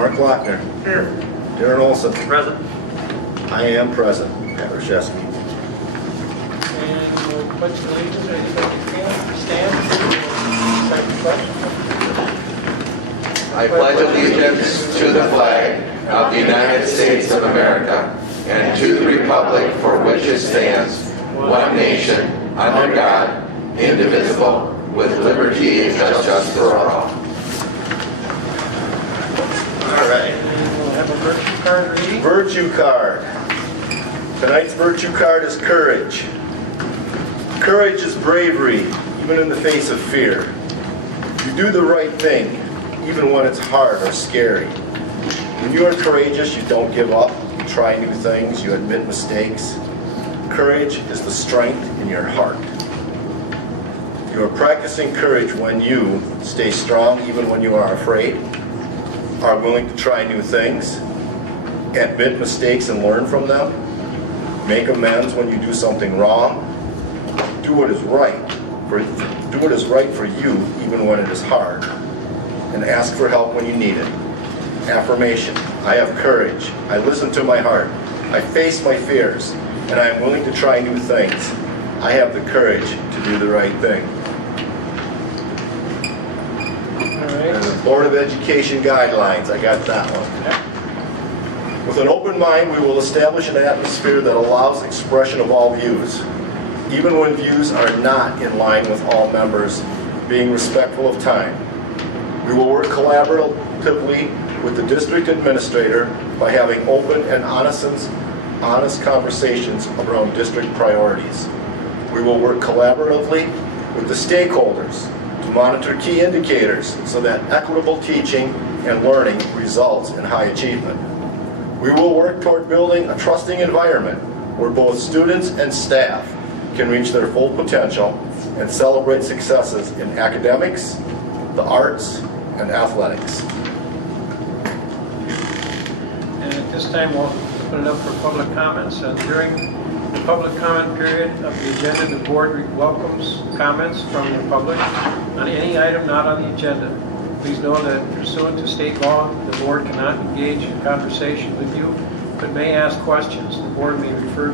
Mark Lochner. Here. Darren Olson. Present. I am present. Pat Rashevsky. And we'll pledge allegiance. Anybody can stand. Second pledge. I pledge allegiance to the flag of the United States of America and to the republic for which it stands, one nation, under God, indivisible, with liberty and justice for all. All right. And we'll have a virtue card reading. Virtue card. Tonight's virtue card is courage. Courage is bravery, even in the face of fear. You do the right thing, even when it's hard or scary. When you are courageous, you don't give up. You try new things. You admit mistakes. Courage is the strength in your heart. You are practicing courage when you stay strong even when you are afraid, are willing to try new things, admit mistakes and learn from them, make amends when you do something wrong, do what is right for you even when it is hard, and ask for help when you need it. Affirmation: I have courage. I listen to my heart. I face my fears, and I am willing to try new things. I have the courage to do the right thing. And the Board of Education guidelines, I got that one. With an open mind, we will establish an atmosphere that allows expression of all views, even when views are not in line with all members, being respectful of time. We will work collaboratively with the district administrator by having open and honest conversations around district priorities. We will work collaboratively with the stakeholders to monitor key indicators so that equitable teaching and learning results in high achievement. We will work toward building a trusting environment where both students and staff can reach their full potential and celebrate successes in academics, the arts, and athletics. And at this time, we'll open it up for public comments. During the public comment period of the agenda, the board welcomes comments from the public on any item not on the agenda. Please know that pursuant to state law, the board cannot engage in conversation with you, but may ask questions. The board may refer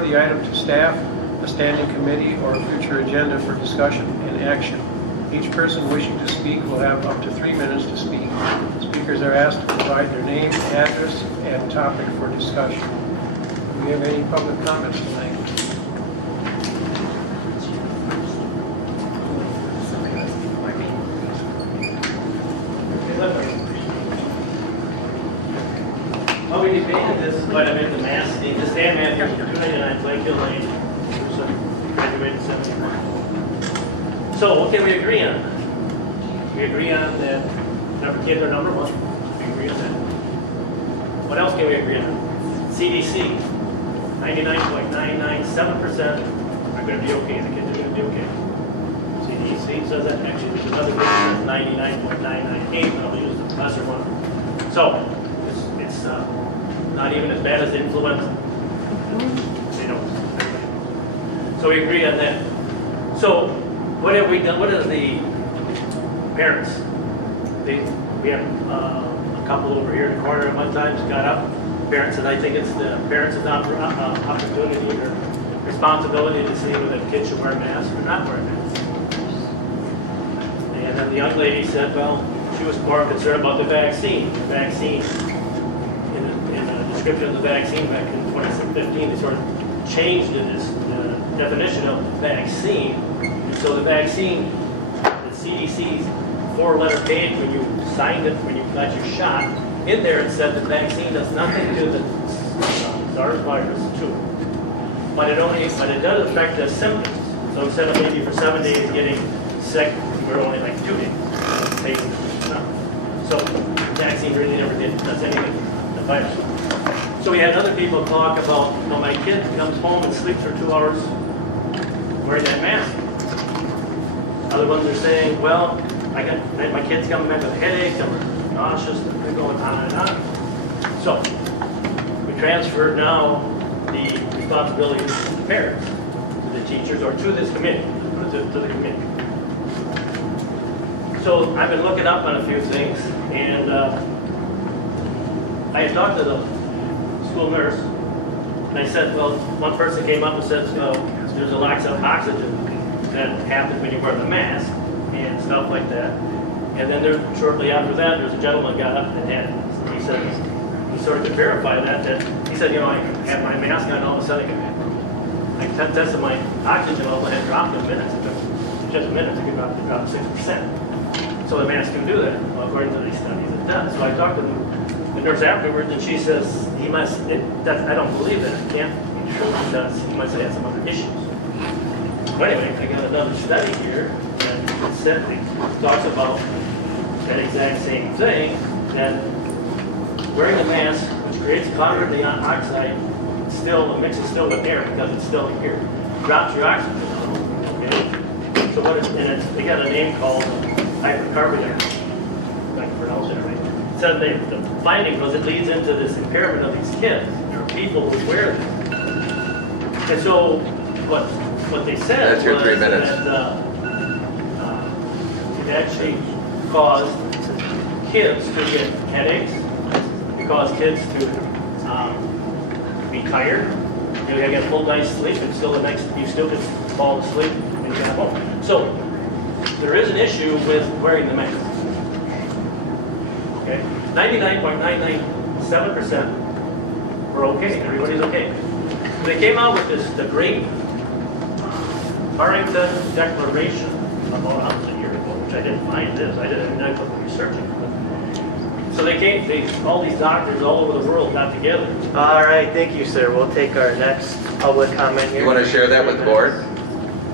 the item to staff, a standing committee, or a future agenda for discussion and action. Each person wishing to speak will have up to 3 minutes to speak. Speakers are asked to provide their name, address, and topic for discussion. Do we have any public comments tonight? Well, we debated this quite a bit, the mass, the Stan Matthews for 299 Lake Hill Lane, graduated 71. So what can we agree on? We agree on that number kids are number one. We agree on that. What else can we agree on? CDC, 99.997% are going to be okay. The kids are going to be okay. CDC says that. Actually, there's another thing that says 99.998, but I'll use the lesser one. So it's not even as bad as influenza. They don't. So we agree on that. So what have we done? What is the parents? We have a couple over here in the corner at one time got up. Parents, and I think it's the parents' opportunity or responsibility to see whether the kids should wear masks or not wear masks. And then the young lady said, well, she was more concerned about the vaccine. The vaccine, in the description of the vaccine back in 2015, they sort of changed this definition of vaccine. So the vaccine, the CDC's 4-letter page when you signed it, when you got your shot, in there it said the vaccine does nothing to the SARS virus too. But it does affect the symptoms. So instead of maybe for 7 days getting sick, we're only like 2 days. So the vaccine really never does anything to the virus. So we had other people talk about, you know, my kid comes home and sleeps for 2 hours wearing that mask. Other ones are saying, well, my kid's coming back with a headache, I'm nauseous, they're going on and on. So we transferred now the responsibility to the parents, to the teachers, or to this committee, to the committee. So I've been looking up on a few things, and I had talked to the school nurse, and I said, well, one person came up and said, there's a lack of oxygen that happens when you wear the mask and stuff like that. And then shortly after that, there's a gentleman got up and he said, he sort of could verify that he said, I had my mask on and all of a sudden I tested my oxygen level had dropped in minutes. It took just minutes to drop 6%. So the mask can do that, according to these studies it does. So I talked to the nurse afterwards and she says, I don't believe that. It can't be true because he must have had some other issues. But anyway, I got another study here that talks about that exact same thing, that wearing a mask, which creates carbon dioxide, the mix is still with air because it's still here, drops your oxygen level, okay? So they got a name called hypercarbonic, if I can pronounce it right. So the finding was it leads into this impairment of these kids, or people who wear them. And so what they said That's your 3 minutes. that it actually caused kids to get headaches, it caused kids to be tired, you get a full night's sleep, and still the next you still can fall asleep when you get home. So there is an issue with wearing the mask. Okay, 99.997% were okay. Everybody's okay. They came out with the great Arlington Declaration about a year ago, which I didn't find this. I didn't know what researching. So all these doctors all over the world got together. All right, thank you, sir. We'll take our next public comment here. You want to share that with the board?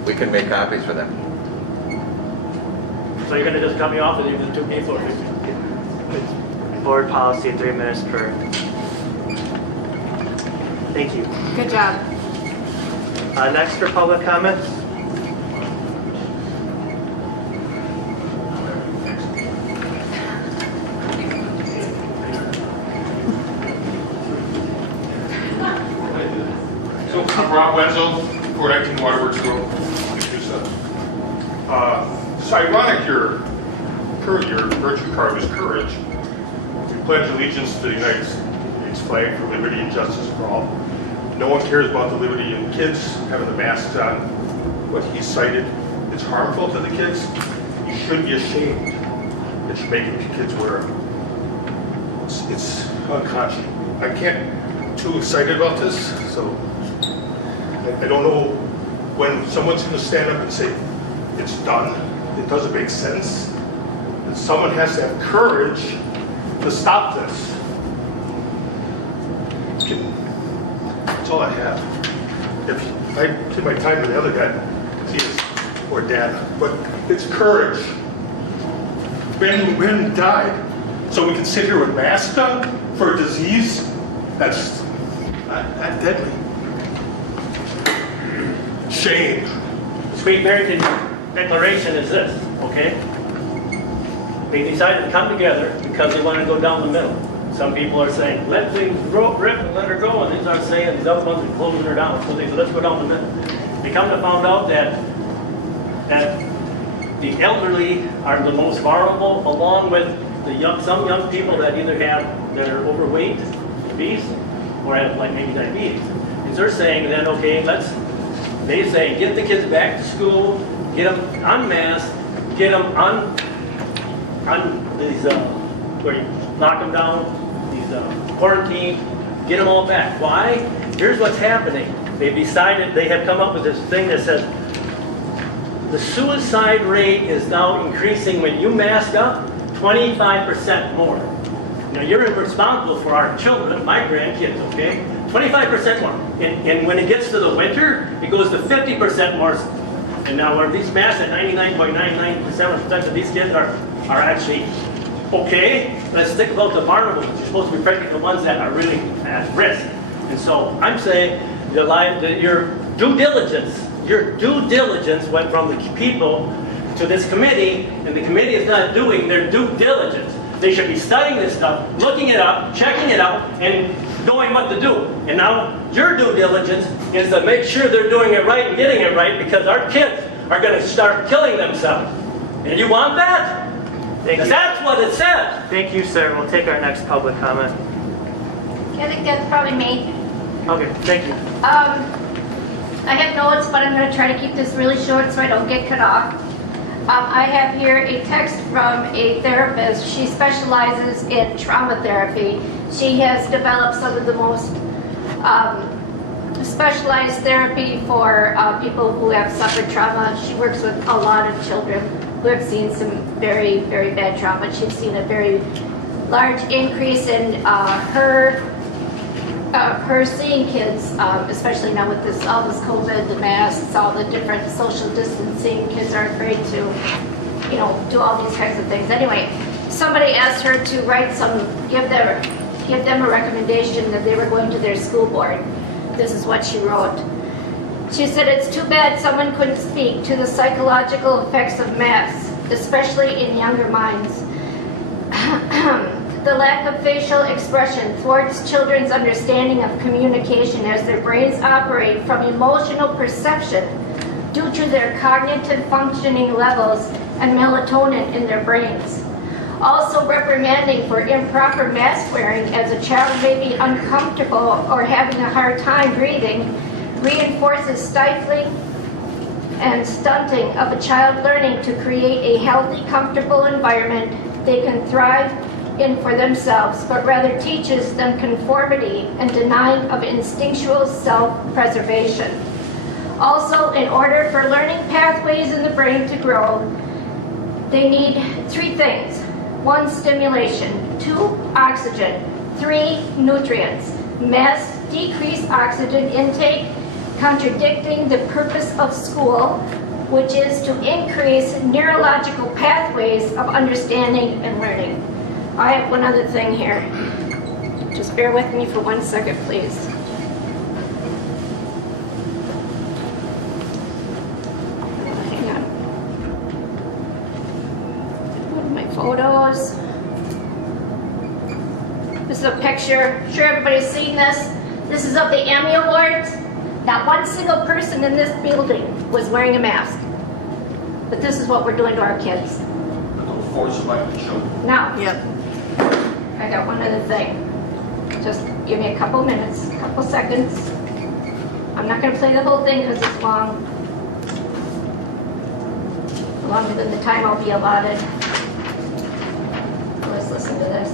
We can make copies for them. So you're going to just cut me off and you just 2 people? Board policy, 3 minutes per. Thank you. Good job. Next for public comments. So I'm Rob Wenzel, 419 Waterworks Road, Nekoosa. It's ironic your virtue card is courage. We pledge allegiance to the United States flag for liberty and justice for all. No one cares about the liberty of kids having the masks on. What he cited is harmful to the kids. You should be ashamed that you're making kids wear them. It's unconscious. I can't too excited about this, so I don't know when someone's going to stand up and say, it's done, it doesn't make sense. And someone has to have courage to stop this. That's all I have. If I give my time to the other guy, or dad, but it's courage. Ben died, so we can sit here with masks on for a disease that's not deadly. Shame. The Sweet American Declaration is this, okay? They decided to come together because they want to go down the middle. Some people are saying, let things rip and let her go, and these are saying these other ones are closing her down. So they said, let's go down the middle. They come to find out that the elderly are the most vulnerable, along with some young people that either that are overweight, obese, or have like maybe diabetes. And they're saying then, okay, they say get the kids back to school, get them unmasked, get them on these where you knock them down, these quarantine, get them all back. Why? Here's what's happening. They've decided, they have come up with this thing that says the suicide rate is now increasing when you mask up 25% more. Now you're responsible for our children, my grandkids, okay? 25% more. And when it gets to the winter, it goes to 50% more. And now are these masks at 99.99% of these kids are actually okay? Let's think about the vulnerable ones. You're supposed to be protecting the ones that are really at risk. And so I'm saying your due diligence went from the people to this committee, and the committee is not doing their due diligence. They should be studying this stuff, looking it up, checking it out, and knowing what to do. And now your due diligence is to make sure they're doing it right and getting it right, because our kids are going to start killing themselves. And you want that? Thank you. That's what it says. Thank you, sir. We'll take our next public comment. I think that's probably me. Okay, thank you. I have notes, but I'm going to try to keep this really short so I don't get cut off. I have here a text from a therapist. She specializes in trauma therapy. She has developed some of the most specialized therapy for people who have suffered trauma. She works with a lot of children who have seen some very, very bad trauma. She's seen a very large increase in her seeing kids, especially now with all this COVID, the masks, all the different social distancing. Kids are afraid to, do all these kinds of things. Anyway, somebody asked her to write give them a recommendation that they were going to their school board. This is what she wrote. She said, "It's too bad someone couldn't speak to the psychological effects of masks, especially in younger minds. The lack of facial expression thwarts children's understanding of communication as their brains operate from emotional perception due to their cognitive functioning levels and melatonin in their brains. Also, reprimanding for improper mask wearing as a child may be uncomfortable or having a hard time breathing reinforces stifling and stunting of a child learning to create a healthy, comfortable environment they can thrive in for themselves, but rather teaches them conformity and denying of instinctual self-preservation. Also, in order for learning pathways in the brain to grow, they need 3 things. 1, stimulation. 2, oxygen. 3, nutrients. Masks decrease oxygen intake, contradicting the purpose of school, which is to increase neurological pathways of understanding and learning." I have one other thing here. Just bear with me for 1 second, please. Hang on. Go to my photos. This is a picture. I'm sure everybody's seen this. This is of the Emmy Awards. Not one single person in this building was wearing a mask. But this is what we're doing to our kids. Force somebody to show. Now, I got one other thing. Just give me a couple minutes, a couple seconds. I'm not going to play the whole thing because it's long. Longer than the time I'll be allotted. Let's listen to this.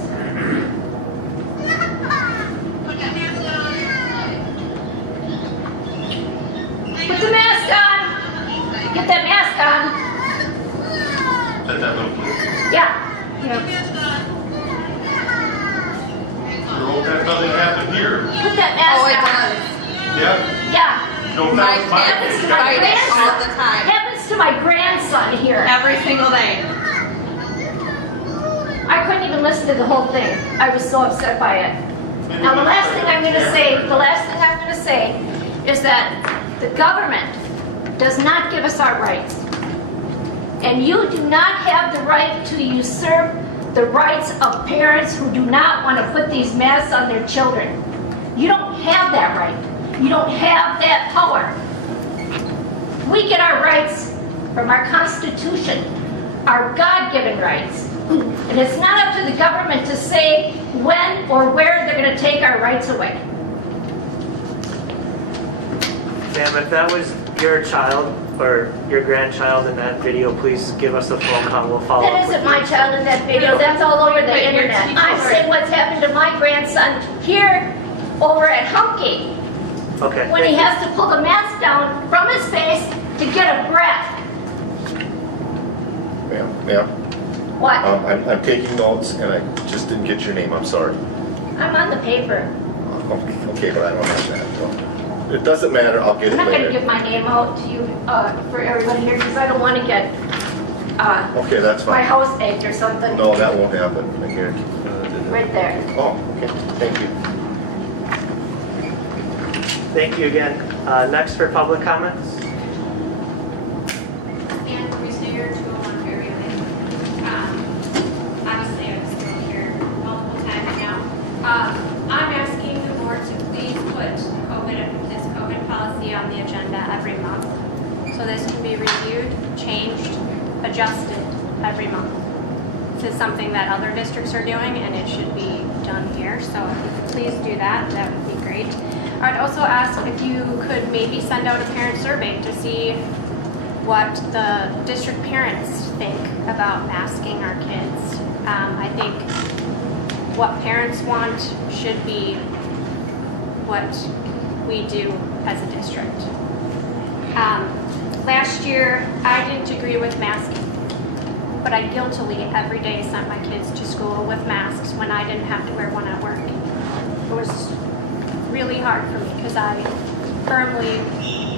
Put the mask on! Get that mask on! Is that little kid? Yeah. That doesn't happen here. Put that mask on. Yeah? Yeah. No, My that was my kids opinion. fight it all the time. Happens to my grandson here. Every single day. I couldn't even listen to the whole thing. I was so upset by it. Now the last thing I'm going to say, is that the government does not give us our rights. And you do not have the right to usurp the rights of parents who do not want to put these masks on their children. You don't have that right. You don't have that power. We get our rights from our Constitution, our God-given rights. And it's not up to the government to say when or where they're going to take our rights away. Ma'am, if that was your child or your grandchild in that video, please give us a phone call. We'll follow up That with isn't you. my child in that video. That's all over the But your internet. teacher- I'm saying what's happened to my grandson here over at Humpkey Okay. when he thank has to pull the mask down from his face to get a breath. Ma'am, What? I'm taking notes and I just didn't get your name, I'm sorry. I'm on the paper. Okay, but I don't have that, so. It doesn't matter, I'll get I'm it not going to later. give my name out to you, for everybody here, because I don't want to get Okay, that's my fine. house baked or something. No, that won't happen, right here. Right there. Oh, okay, thank you. Thank you again. Next for public comments. And we stay here 201 Berry Lane. Obviously, I've spoken here multiple times now. I'm asking the board to please put this COVID policy on the agenda every month. So this can be reviewed, changed, adjusted every month. This is something that other districts are doing and it should be done here. So if you could please do that. That would be great. I'd also ask if you could maybe send out a parent survey to see what the district parents think about masking our kids. I think what parents want should be what we do as a district. Last year, I didn't agree with masking, but I guiltily every day sent my kids to school with masks when I didn't have to wear one at work. It was really hard for me because I firmly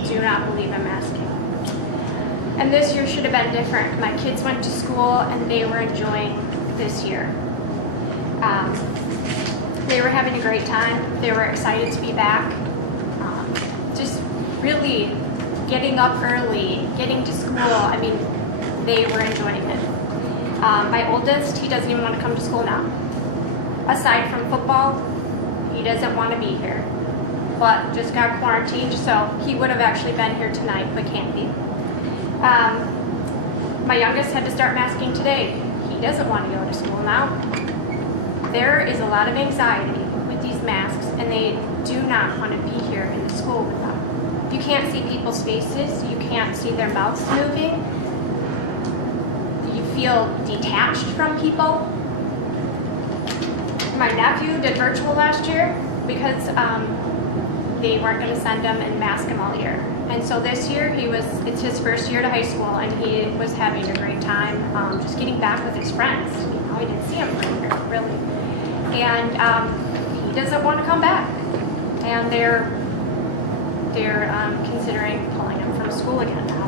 do not believe in masking. And this year should have been different. My kids went to school and they were enjoying this year. They were having a great time. They were excited to be back. Just really getting up early, getting to school. I mean, they were enjoying it. My oldest, he doesn't even want to come to school now. Aside from football, he doesn't want to be here. But just got quarantined, so he would have actually been here tonight, but can't be. My youngest had to start masking today. He doesn't want to go to school now. There is a lot of anxiety with these masks, and they do not want to be here in the school with them. You can't see people's faces. You can't see their mouths moving. You feel detached from people. My nephew did virtual last year because they weren't going to send him and mask him all year. And so this year, it's his first year to high school, and he was having a great time just getting back with his friends. You know, he didn't see him for a year, really. And he doesn't want to come back. And they're considering pulling him from school again now.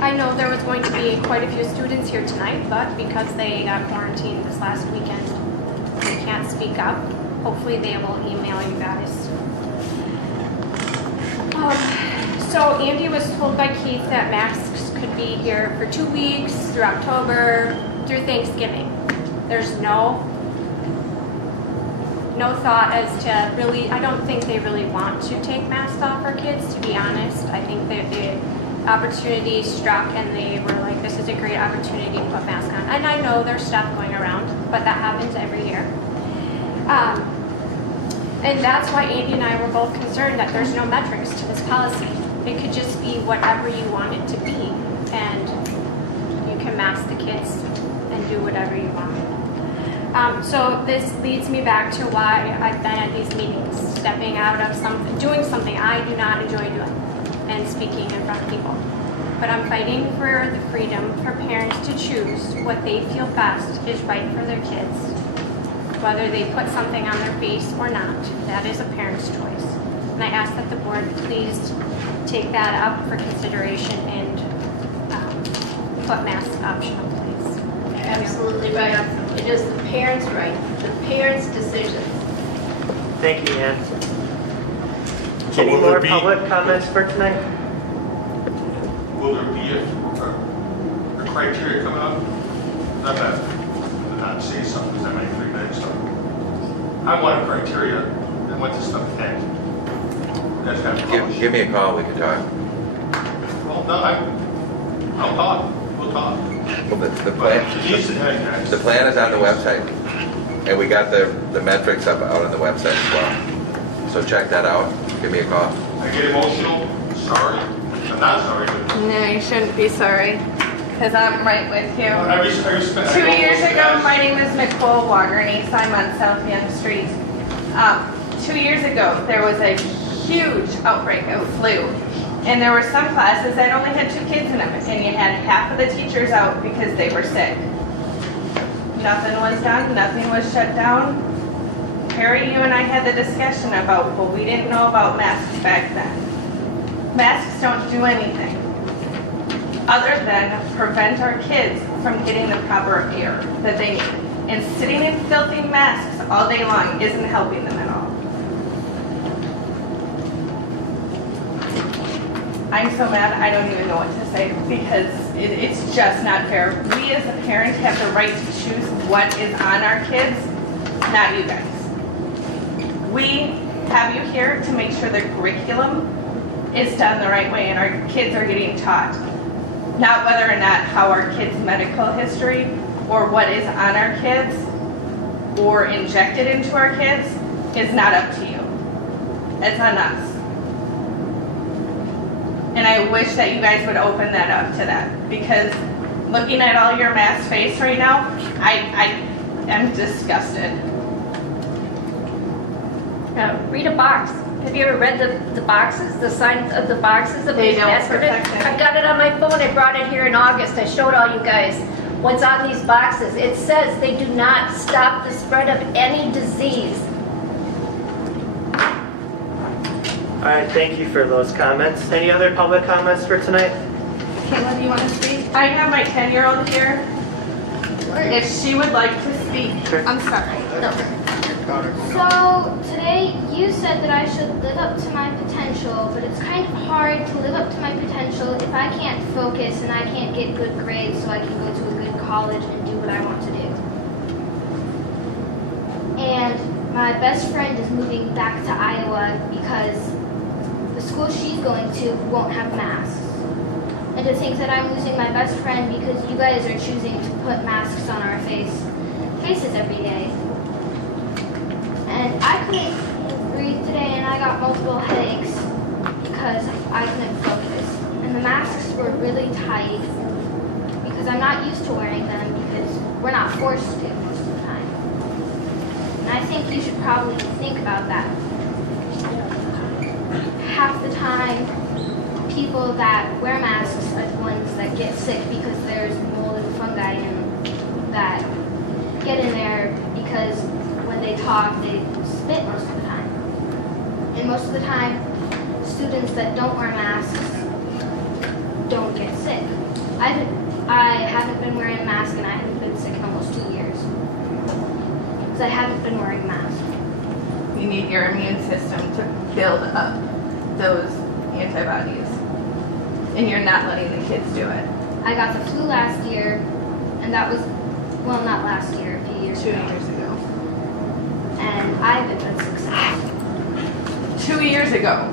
I know there was going to be quite a few students here tonight, but because they got quarantined this last weekend, they can't speak up. Hopefully they will email you guys. So Andy was told by Keith that masks could be here for 2 weeks, through October, through Thanksgiving. There's no thought as to really, I don't think they really want to take masks off for kids, to be honest. I think that the opportunity struck and they were like, this is a great opportunity to put masks on. And I know there's stuff going around, but that happens every year. And that's why Andy and I were both concerned that there's no metrics to this policy. It could just be whatever you want it to be, and you can mask the kids and do whatever you want. So this leads me back to why I've been at these meetings, stepping out of something, doing something I do not enjoy doing, and speaking in front of people. But I'm fighting for the freedom for parents to choose what they feel best is right for their kids. Whether they put something on their face or not, that is a parent's choice. And I ask that the board please take that up for consideration and put masks optional, please. Absolutely right. It is the parents' right, the parents' decision. Thank you, Ann. So Any will there more be- public comments for tonight? Will there be a criteria coming up? Not say something because I might 3 minutes. So I want a criteria. I want this stuff tagged. You guys have to publish. Give me a call, we can talk. Well, no, I'll talk. We'll talk. Well, the But plan, it needs to tag, guys. the plan is on the website, and we got the metrics up out on the website as well. So check that out, give me a call. I get emotional. Sorry. I'm not sorry, but No, you shouldn't be sorry, because I'm right with you. I respect. 2 years ago, my name is Nicole Wagernice. I'm on South Young Street. 2 years ago, there was a huge outbreak of flu. And there were some classes that only had 2 kids in them, and you had half of the teachers out because they were sick. Nothing was done, nothing was shut down. Harry, you and I had the discussion about, well, we didn't know about masks back then. Masks don't do anything other than prevent our kids from getting the proper air that they need. And sitting in filthy masks all day long isn't helping them at all. I'm so mad, I don't even know what to say, because it's just not fair. We as a parent have the right to choose what is on our kids, not you guys. We have you here to make sure the curriculum is done the right way and our kids are getting taught. Not whether or not how our kids' medical history or what is on our kids or injected into our kids is not up to you. It's on us. And I wish that you guys would open that up to that, because looking at all your masked face right now, I am disgusted. Read a box. Have you ever read the boxes, the signs of the boxes of They these don't masks? protect it. I've got it on my phone. I brought it here in August. I showed all you guys what's on these boxes. It says they do not stop the spread of any disease. All right, thank you for those comments. Any other public comments for tonight? Kayla, do you want to speak? I have my 10-year-old here. If she would like to speak. I'm sorry. So today you said that I should live up to my potential, but it's kind of hard to live up to my potential if I can't focus and I can't get good grades so I can go to a good college and do what I want to do. And my best friend is moving back to Iowa because the school she's going to won't have masks. And to think that I'm losing my best friend because you guys are choosing to put masks on our faces every day. And I couldn't breathe today, and I got multiple headaches because I couldn't focus. And the masks were really tight because I'm not used to wearing them because we're not forced to most of the time. And I think you should probably think about that. Half the time, people that wear masks are the ones that get sick because there's mold and fungi that get in there because when they talk, they spit most of the time. And most of the time, students that don't wear masks don't get sick. I haven't been wearing a mask and I haven't been sick in almost 2 years. Because I haven't been wearing a mask. You need your immune system to build up those antibodies. And you're not letting the kids do it. I got the flu last year, and that was, well, not last year, a few years 2 ago. years ago. And I haven't been successful. 2 years ago,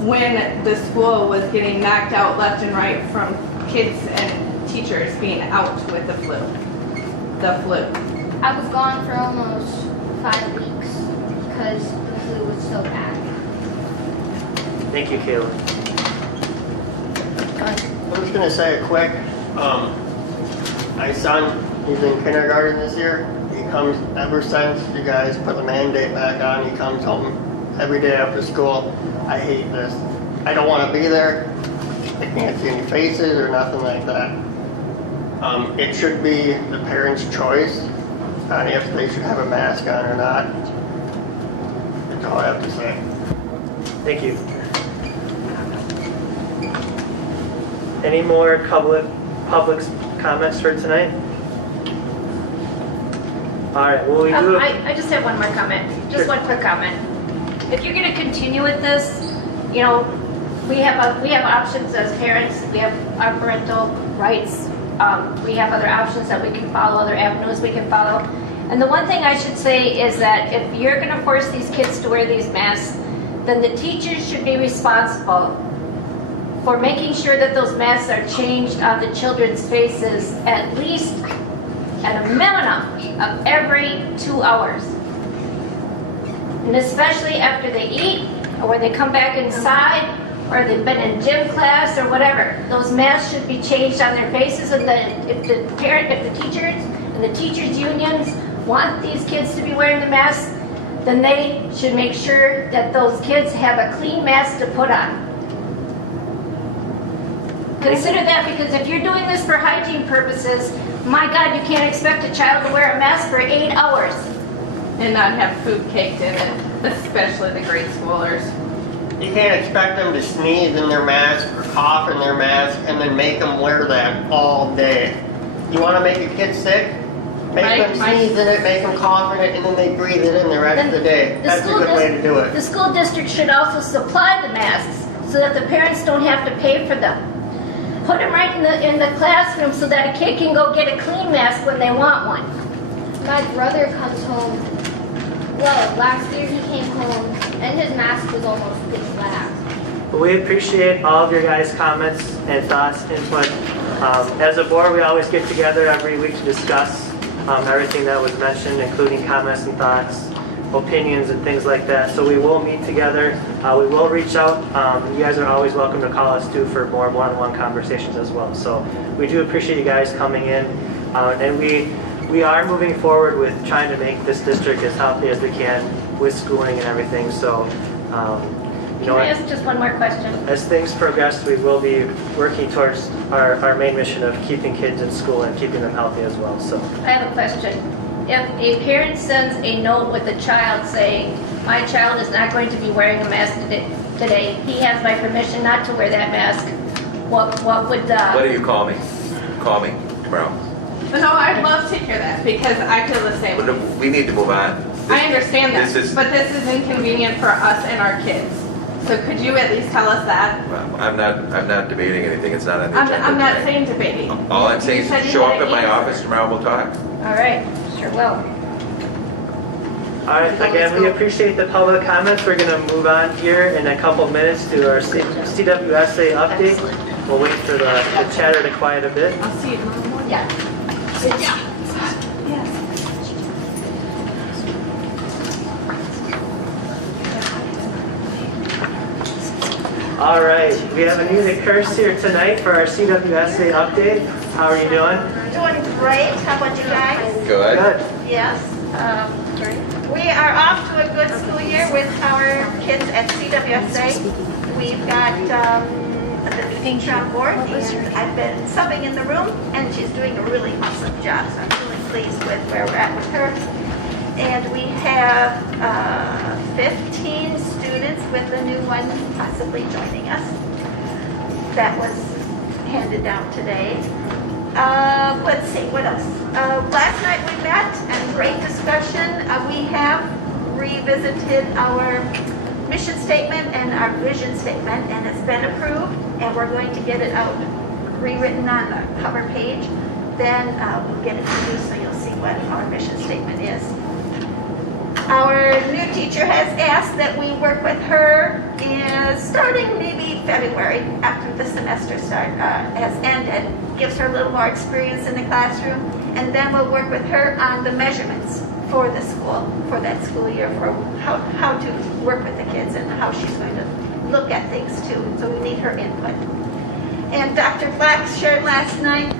when the school was getting knocked out left and right from kids and teachers being out with the flu. I was gone for almost 5 weeks because the flu was so bad. Thank you, Kayla. I'm just gonna say it quick. My son, he's in kindergarten this year. He comes, ever since you guys put the mandate back on, he comes home every day after school. I hate this. I don't want to be there. I can't see any faces or nothing like that. It should be the parents' choice on if they should have a mask on or not. That's all I have to say. Thank you. Any more public comments for tonight? All right, well, we do. I just have one more comment, just Sure. one quick comment. If you're going to continue with this, you know, we have options as parents. We have our parental rights. We have other options that we can follow, other avenues we can follow. And the one thing I should say is that if you're going to force these kids to wear these masks, then the teachers should be responsible for making sure that those masks are changed on the children's faces at least at a minimum of every 2 hours. And especially after they eat, or when they come back inside, or they've been in gym class or whatever, those masks should be changed on their faces. And if the teachers and the teachers unions want these kids to be wearing the masks, then they should make sure that those kids have a clean mask to put on. Consider that, because if you're doing this for hygiene purposes, my God, you can't expect a child to wear a mask for 8 hours. And not have food caked in it, especially the grade schoolers. You can't expect them to sneeze in their mask or cough in their mask and then make them wear that all day. You want to make a kid sick? Make them sneeze in it, make them cough in it, and then they breathe it in the rest of the day. That's a good way to do it. The school district should also supply the masks so that the parents don't have to pay for them. Put them right in the classroom so that a kid can go get a clean mask when they want one. My brother comes home, well, last year he came home and his mask was almost pitch black. We appreciate all of your guys' comments and thoughts, input. As a board, we always get together every week to discuss everything that was mentioned, including comments and thoughts, opinions and things like that. So we will meet together. We will reach out. You guys are always welcome to call us too for more one-on-one conversations as well. So we do appreciate you guys coming in. And we are moving forward with trying to make this district as healthy as we can with schooling and everything. So, you know, Can I ask just one more question? as things progress, we will be working towards our main mission of keeping kids in school and keeping them healthy as well. So, I have a question. If a parent sends a note with a child saying, my child is not going to be wearing a mask today, he has my permission not to wear that mask, what would What do you call me? Call me tomorrow. No, I'd love to hear that because I feel the same. But we need to move on. I understand that, This is- but this is inconvenient for us and our kids. So could you at least tell us that? Well, I'm not debating anything. It's not on the agenda. I'm not tonight. saying debating. All I'm saying You said is you show had up at an my answer. office tomorrow, we'll talk. All right, sure will. all right, again, we appreciate the public comments. We're going to move on here in a couple minutes to our CWSA update. We'll wait for the chatter to quiet a bit. I'll see you tomorrow morning. Yeah. All right, we have Anita Kirst here tonight for our CWSA update. How are you doing? Doing great. How about you guys? Good. Good. Yes. We are off to a good school year with our kids at CWSA. We've got the new teacher on board, and I've been subbing in the room, and she's doing a really awesome job. So I'm really pleased with where we're at with her. And we have 15 students with the new one possibly joining us. That was handed down today. Let's see, what else? Last night we met and great discussion. We have revisited our mission statement and our vision statement, and it's been approved, and we're going to get it out rewritten on the cover page. Then we'll get it to you so you'll see what our mission statement is. Our new teacher has asked that we work with her starting maybe February after the semester has ended, gives her a little more experience in the classroom, and then we'll work with her on the measurements for the school, for that school year, for how to work with the kids and how she's going to look at things too. So we need her input. And Dr. Black shared last night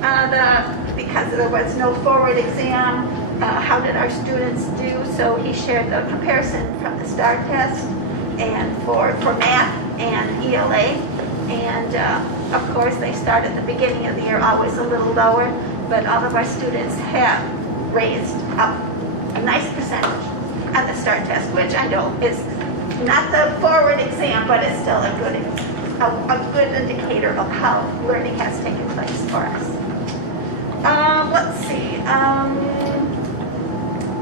because there was no forward exam, how did our students do? So he shared the comparison from the STAR test and for math and ELA. And of course, they start at the beginning of the year always a little lower, but all of our students have raised up a nice percentage on the STAR test, which I know is not the forward exam, but it's still a good indicator of how learning has taken place for us. Let's see.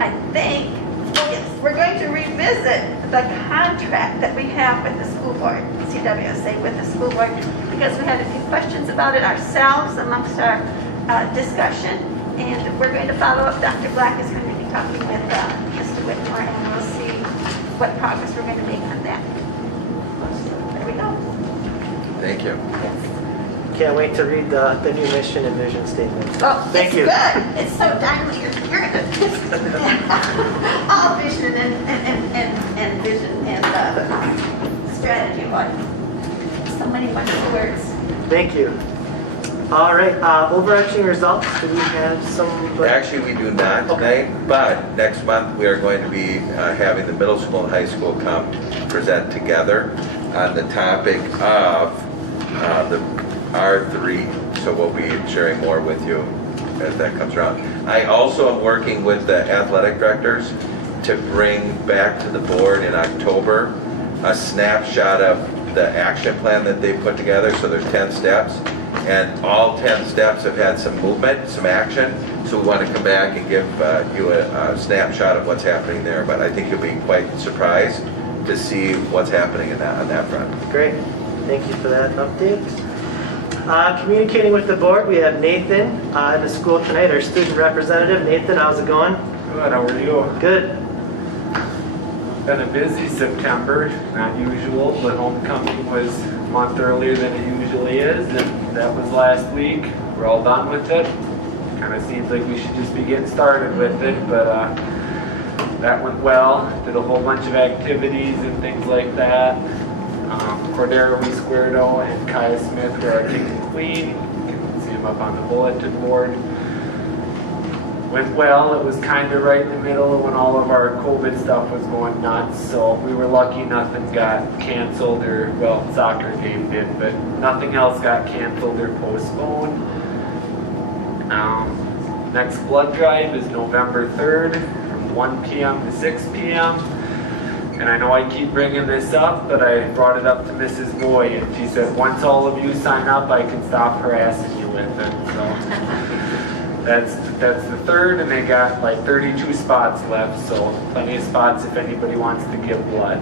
I think, yes, we're going to revisit the contract that we have with the school board, CWSA with the school board, because we had a few questions about it ourselves amongst our discussion, and we're going to follow up. Dr. Black is going to be talking with Mr. Whitmore, and we'll see what progress we're going to make on that. There we go. Thank you. Can't wait to read the new mission and vision statement. Oh, Thank it's you. good. It's so timely. You're gonna all vision and vision and strategy. What? So many wonderful words. Thank you. All right, overarching results. Do we have some? Actually, we do not tonight, but next month we are going to be having the middle school and high school come present together on the topic of the R3, so we'll be sharing more with you as that comes around. I also am working with the athletic directors to bring back to the board in October a snapshot of the action plan that they put together. So there's 10 steps, and all 10 steps have had some movement, some action. So we want to come back and give you a snapshot of what's happening there. But I think you'll be quite surprised to see what's happening on that front. Great. Thank you for that update. Communicating with the board, we have Nathan in the school tonight, our student representative. Nathan, how's it going? Good, how are you? Good. Been a busy September, not usual, but homecoming was a month earlier than it usually is, and that was last week. we're all done with it. Kind of seems like we should just be getting started with it, but that went well. Did a whole bunch of activities and things like that. Cordero Squardo and Kaya Smith were our king and queen. You can see them up on the bulletin board. Went well. It was kind of right in the middle of when all of our COVID stuff was going nuts, so we were lucky nothing got canceled, or, well, soccer game did, but nothing else got canceled or postponed. Next blood drive is November 3rd from 1 p.m. to 6 p.m. And I know I keep bringing this up, but I brought it up to Mrs. Moy, and she said, once all of you sign up, I can stop harassing you with it. So that's the 3rd, and they got like 32 spots left, so plenty of spots if anybody wants to give blood.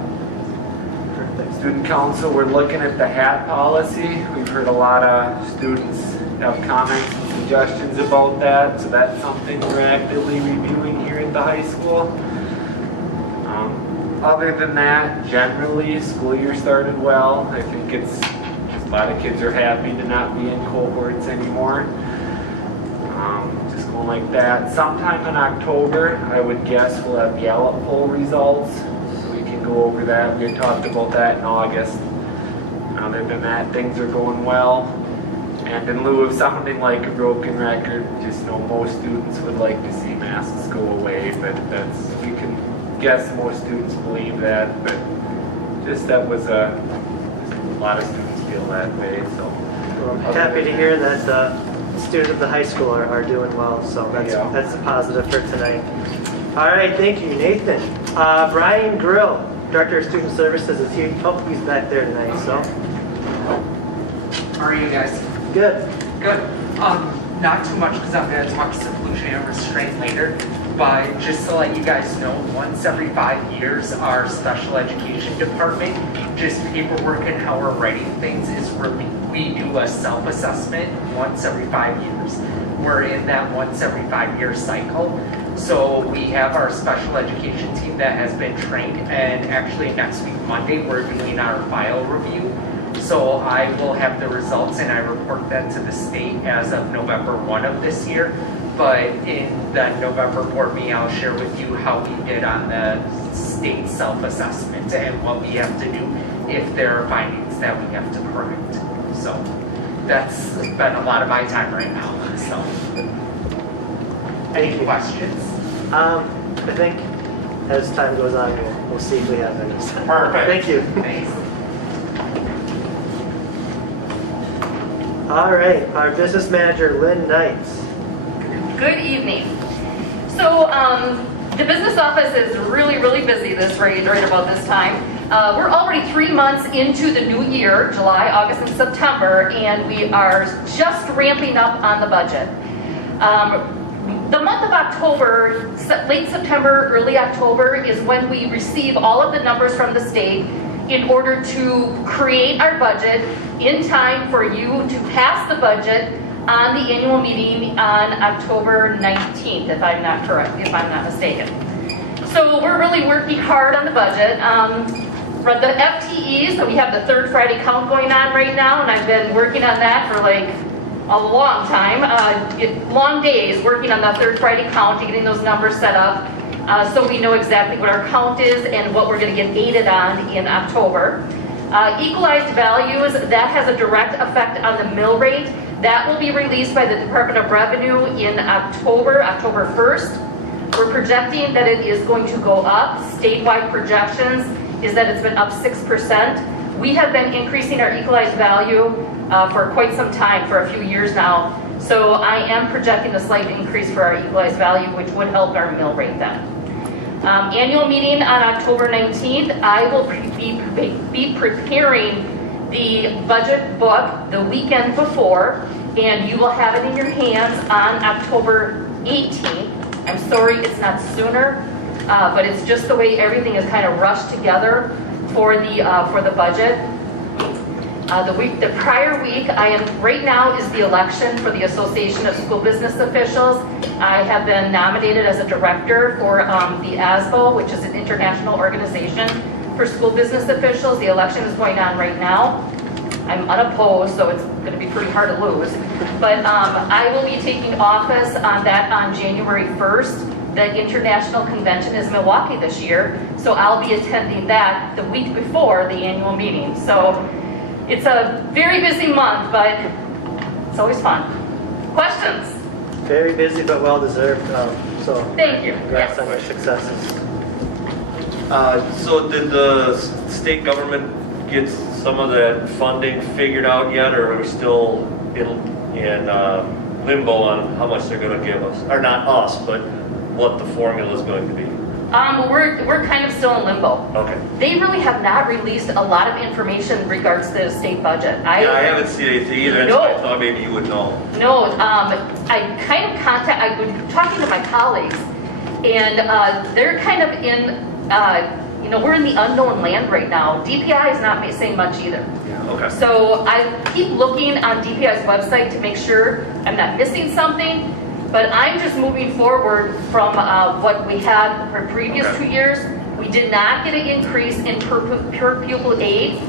Student council, we're looking at the hat policy. We've heard a lot of students have comments and suggestions about that, so that's something we're actively reviewing here at the high school. Other than that, generally, school year started well. I think a lot of kids are happy to not be in cohorts anymore. Just going like that. Sometime in October, I would guess we'll have Gallup poll results, so we can go over that. We had talked about that in August. Other than that, things are going well. And in lieu of sounding like a broken record, just know most students would like to see masks go away, but we can guess most students believe that, but just that was a lot of students feel that way. So Well, I'm happy to hear that the students of the high school are doing well, so that's a positive for tonight. All right, thank you, Nathan. Brian Grill, Director of Student Services, is here. Oh, he's back there tonight, so. How are you guys? Good. Good. Not too much because I'm going to talk seclusion and restraint later, but just to let you guys know, once every 5 years, our special education department, just paperwork and how we're writing things is we do a self-assessment once every 5 years. We're in that once every 5 year cycle. So we have our special education team that has been trained, and actually next week, Monday, we're doing our file review. So I will have the results and I report that to the state as of November 1 of this year. But in the November board meeting, I'll share with you how we did on the state self-assessment and what we have to do if there are findings that we have to correct. So that's been a lot of my time right now. So any questions? I think as time goes on, we'll see if we have any. Perfect. Thank you. Thanks. All right, our business manager, Lynn Knights. Good evening. So the business office is really, really busy right about this time. We're already 3 months into the new year, July, August, and September, and we are just ramping up on the budget. The month of October, late September, early October, is when we receive all of the numbers from the state in order to create our budget in time for you to pass the budget on the annual meeting on October 19th, if I'm not mistaken. So we're really working hard on the budget. For the FTEs, we have the third Friday count going on right now, and I've been working on that for like a long time. Long days working on that third Friday count and getting those numbers set up. So we know exactly what our count is and what we're going to get aided on in October. Equalized values, that has a direct effect on the mill rate. That will be released by the Department of Revenue in October 1st. We're projecting that it is going to go up. Statewide projections is that it's been up 6%. We have been increasing our equalized value for quite some time, for a few years now. So I am projecting a slight increase for our equalized value, which would help our mill rate then. Annual meeting on October 19th, I will be preparing the budget book the weekend before, and you will have it in your hands on October 18th. I'm sorry it's not sooner, but it's just the way everything is kind of rushed together for the budget. The prior week, right now is the election for the Association of School Business Officials. I have been nominated as a director for the ASBO, which is an international organization for school business officials. The election is going on right now. I'm unopposed, so it's going to be pretty hard to lose. But I will be taking office on that on January 1st. The International Convention is Milwaukee this year, so I'll be attending that the week before the annual meeting. So it's a very busy month, but it's always fun. Questions? Very busy, but well-deserved. So Thank you. Congrats on your successes. So did the state government get some of that funding figured out yet, or are we still in limbo on how much they're going to give us? Or not us, but what the formula is going to be? We're kind of still in limbo. Okay. They really have not released a lot of information in regards to the state budget. I haven't seen anything either, No. so I thought maybe you would know. No, I kind of I've been talking to my colleagues, and they're kind of in, we're in the unknown land right now. DPI is not saying much either. Okay. So I keep looking on DPI's website to make sure I'm not missing something, but I'm just moving forward from what we had for previous 2 years. We did not get an increase in per pupil aid.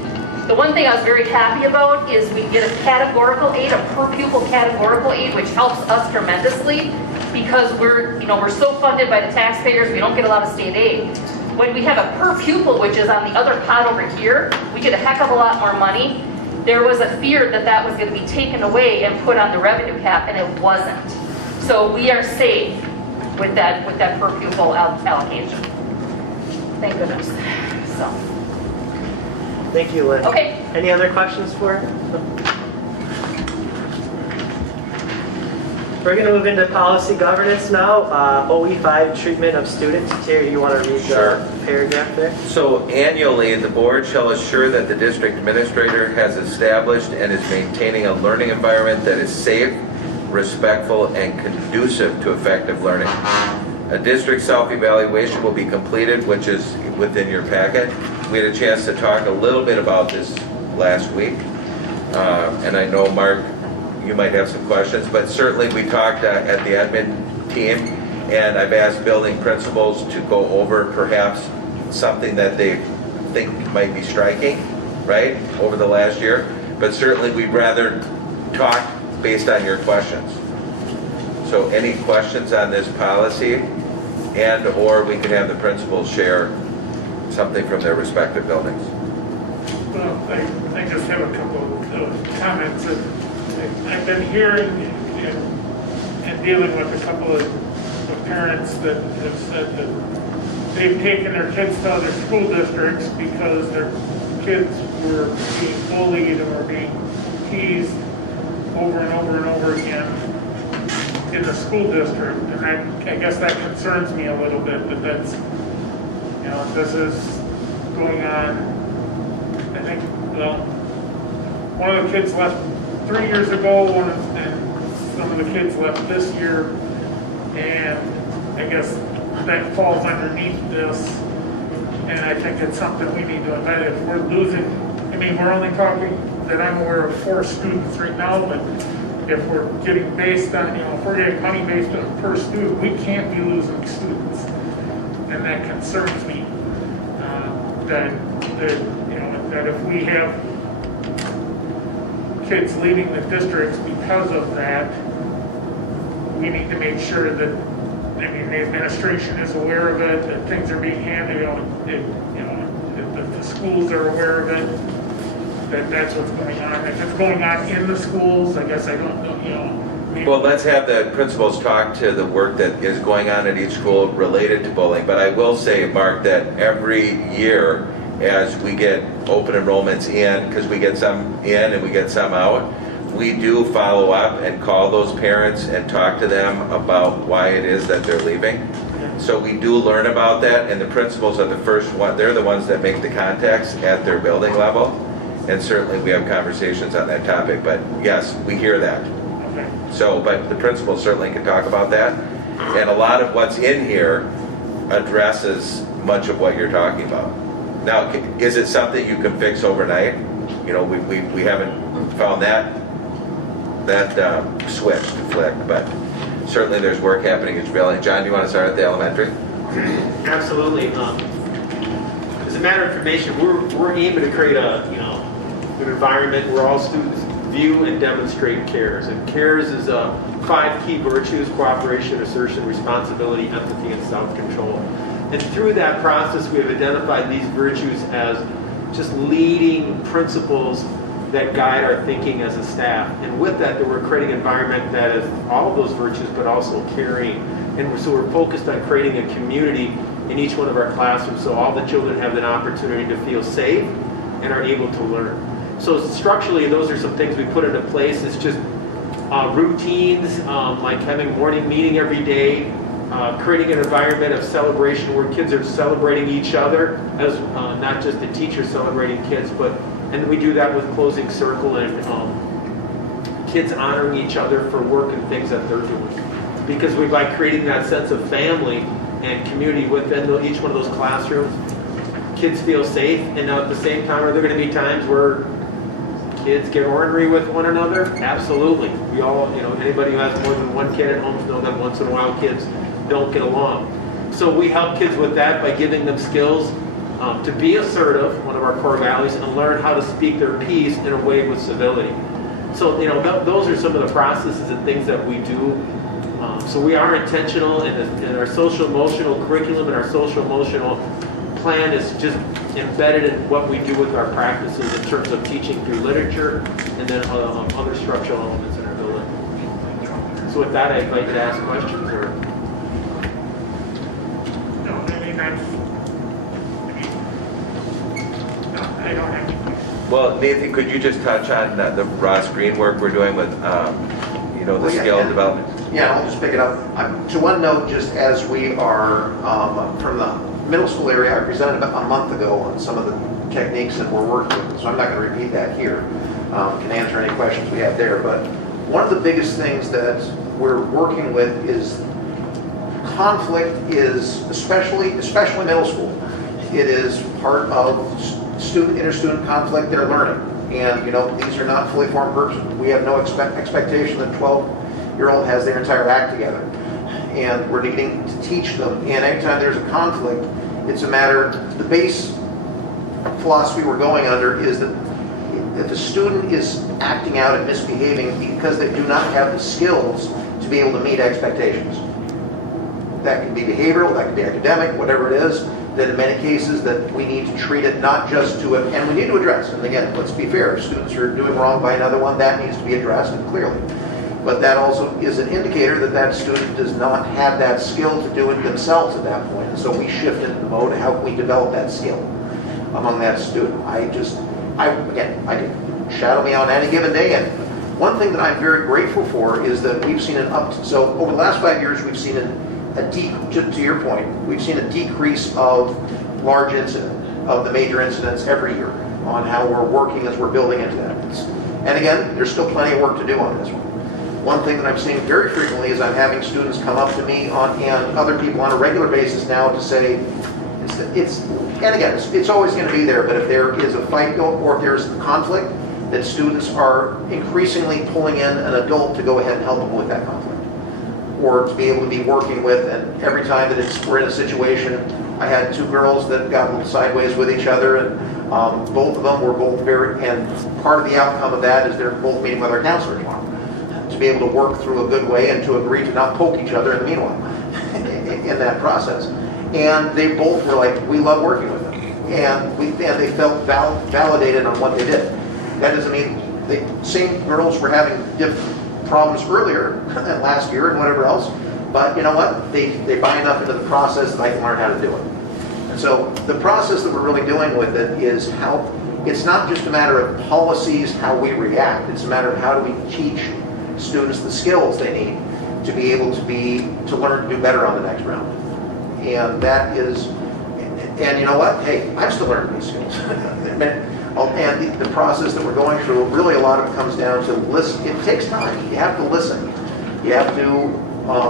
The one thing I was very happy about is we get a categorical aid, a per pupil categorical aid, which helps us tremendously because we're so funded by the taxpayers, we don't get a lot of state aid. When we have a per pupil, which is on the other pot over here, we get a heck of a lot more money. There was a fear that that was going to be taken away and put on the revenue cap, and it wasn't. So we are safe with that per pupil allocation. Thank goodness. So. Thank you, Lynn. Okay. Any other questions for her? We're going to move into policy governance now. OE5, treatment of students. Terry, you want to read the paragraph there? So annually, the board shall assure that the district administrator has established and is maintaining a learning environment that is safe, respectful, and conducive to effective learning. A district self-evaluation will be completed, which is within your packet. We had a chance to talk a little bit about this last week, and I know, Mark, you might have some questions, but certainly we talked at the admin team, and I've asked building principals to go over perhaps something that they think might be striking, right, over the last year, but certainly we'd rather talk based on your questions. So any questions on this policy, and or we could have the principals share something from their respective buildings. Well, I just have a couple of comments. I've been hearing and dealing with a couple of parents that have said that they've taken their kids to other school districts because their kids were being bullied or being teased over and over and over again in the school district. And I guess that concerns me a little bit, that that's, this is going on. I think, one of the kids left 3 years ago, and some of the kids left this year, and I guess that falls underneath this, and I think it's something we need to vet. If we're losing, we're only talking that I'm aware of 4 students right now, but if we're getting based on, if we're getting money based on per student, we can't be losing students, and that concerns me. That if we have kids leaving the districts because of that, we need to make sure that, the administration is aware of it, that things are being handled, that the schools are aware of it, that that's what's going on. If it's going on in the schools, I guess I don't know, Well, let's have the principals talk to the work that is going on at each school related to bullying. But I will say, Mark, that every year as we get open enrollments in, because we get some in and we get some out, we do follow up and call those parents and talk to them about why it is that they're leaving. So we do learn about that, and the principals are the first one, they're the ones that make the contacts at their building level. And certainly we have conversations on that topic, but yes, we hear that. So, but the principal certainly can talk about that. And a lot of what's in here addresses much of what you're talking about. Now, is it something you can fix overnight? We haven't found that switch to flick, but certainly there's work happening at your building. John, do you want to start at the elementary? Absolutely. As a matter of information, we're aiming to create a an environment where all students view and demonstrate CARES. And CARES is 5 key virtues: cooperation, assertion, responsibility, empathy, and self-control. And through that process, we have identified these virtues as just leading principles that guide our thinking as a staff. And with that, we're creating an environment that is all of those virtues, but also caring. And so we're focused on creating a community in each one of our classrooms, so all the children have an opportunity to feel safe and are able to learn. So structurally, those are some things we put into place. It's just routines, like having a morning meeting every day, creating an environment of celebration where kids are celebrating each other, as not just the teacher celebrating kids, and we do that with closing circle and kids honoring each other for work and things that they're doing. Because by creating that sense of family and community within each one of those classrooms, kids feel safe. And now at the same time, are there going to be times where kids get ornery with one another? Absolutely. We all, anybody who has more than one kid at home knows that once in a while kids don't get along. So we help kids with that by giving them skills to be assertive, one of our core values, and learn how to speak their piece in a way with civility. So, those are some of the processes and things that we do. So we are intentional in our social emotional curriculum, and our social emotional plan is just embedded in what we do with our practices in terms of teaching through literature and then other structural elements in our building. So with that, I invite you to ask questions. Or No, I don't have any questions. Well, Nathan, could you just touch on the Ross Green work we're doing with, the skill development? Yeah, I'll just pick it up. To one note, just as we are from the middle school area, I presented about a month ago on some of the techniques that we're working with, so I'm not going to repeat that here. Can answer any questions we have there, but one of the biggest things that we're working with is conflict is, especially middle school, it is part of inter-student conflict they're learning. And, these are not fully formed persons. We have no expectation that 12-year-old has their entire act together. And we're needing to teach them. And anytime there's a conflict, it's a matter, the base philosophy we're going under is that if a student is acting out and misbehaving because they do not have the skills to be able to meet expectations. That can be behavioral, that can be academic, whatever it is, that in many cases that we need to treat it not just to it, and we need to address, and again, let's be fair, if students are doing wrong by another one, that needs to be addressed, and clearly. But that also is an indicator that that student does not have that skill to do it themselves at that point. And so we shift into the mode of how we develop that skill among that student. I can shadow me on any given day, and one thing that I'm very grateful for is that we've seen so over the last 5 years, we've seen to your point, we've seen a decrease of the major incidents every year on how we're working as we're building into that. And again, there's still plenty of work to do on this one. One thing that I'm seeing very frequently is I'm having students come up to me and other people on a regular basis now to say, it's always going to be there, but if there is a fight or if there's conflict, that students are increasingly pulling in an adult to go ahead and help them with that conflict. Or to be able to be working with, and every time that we're in a situation, I had 2 girls that got a little sideways with each other, and both of them were both and part of the outcome of that is they're both meeting with our counselor tomorrow to be able to work through a good way and to agree to not poke each other in the meanwhile in that process. And they both were like, we love working with them. And they felt validated on what they did. That doesn't mean the same girls were having different problems earlier and last year and whatever else, but you know what? They buy enough into the process that I can learn how to do it. And so the process that we're really doing with it is how, it's not just a matter of policies, how we react, it's a matter of how do we teach students the skills they need to be able to learn to do better on the next round. And that is, and you know what? Hey, I'm still learning these skills. And the process that we're going through, really a lot of it comes down to listen. It takes time. You have to listen. You have to,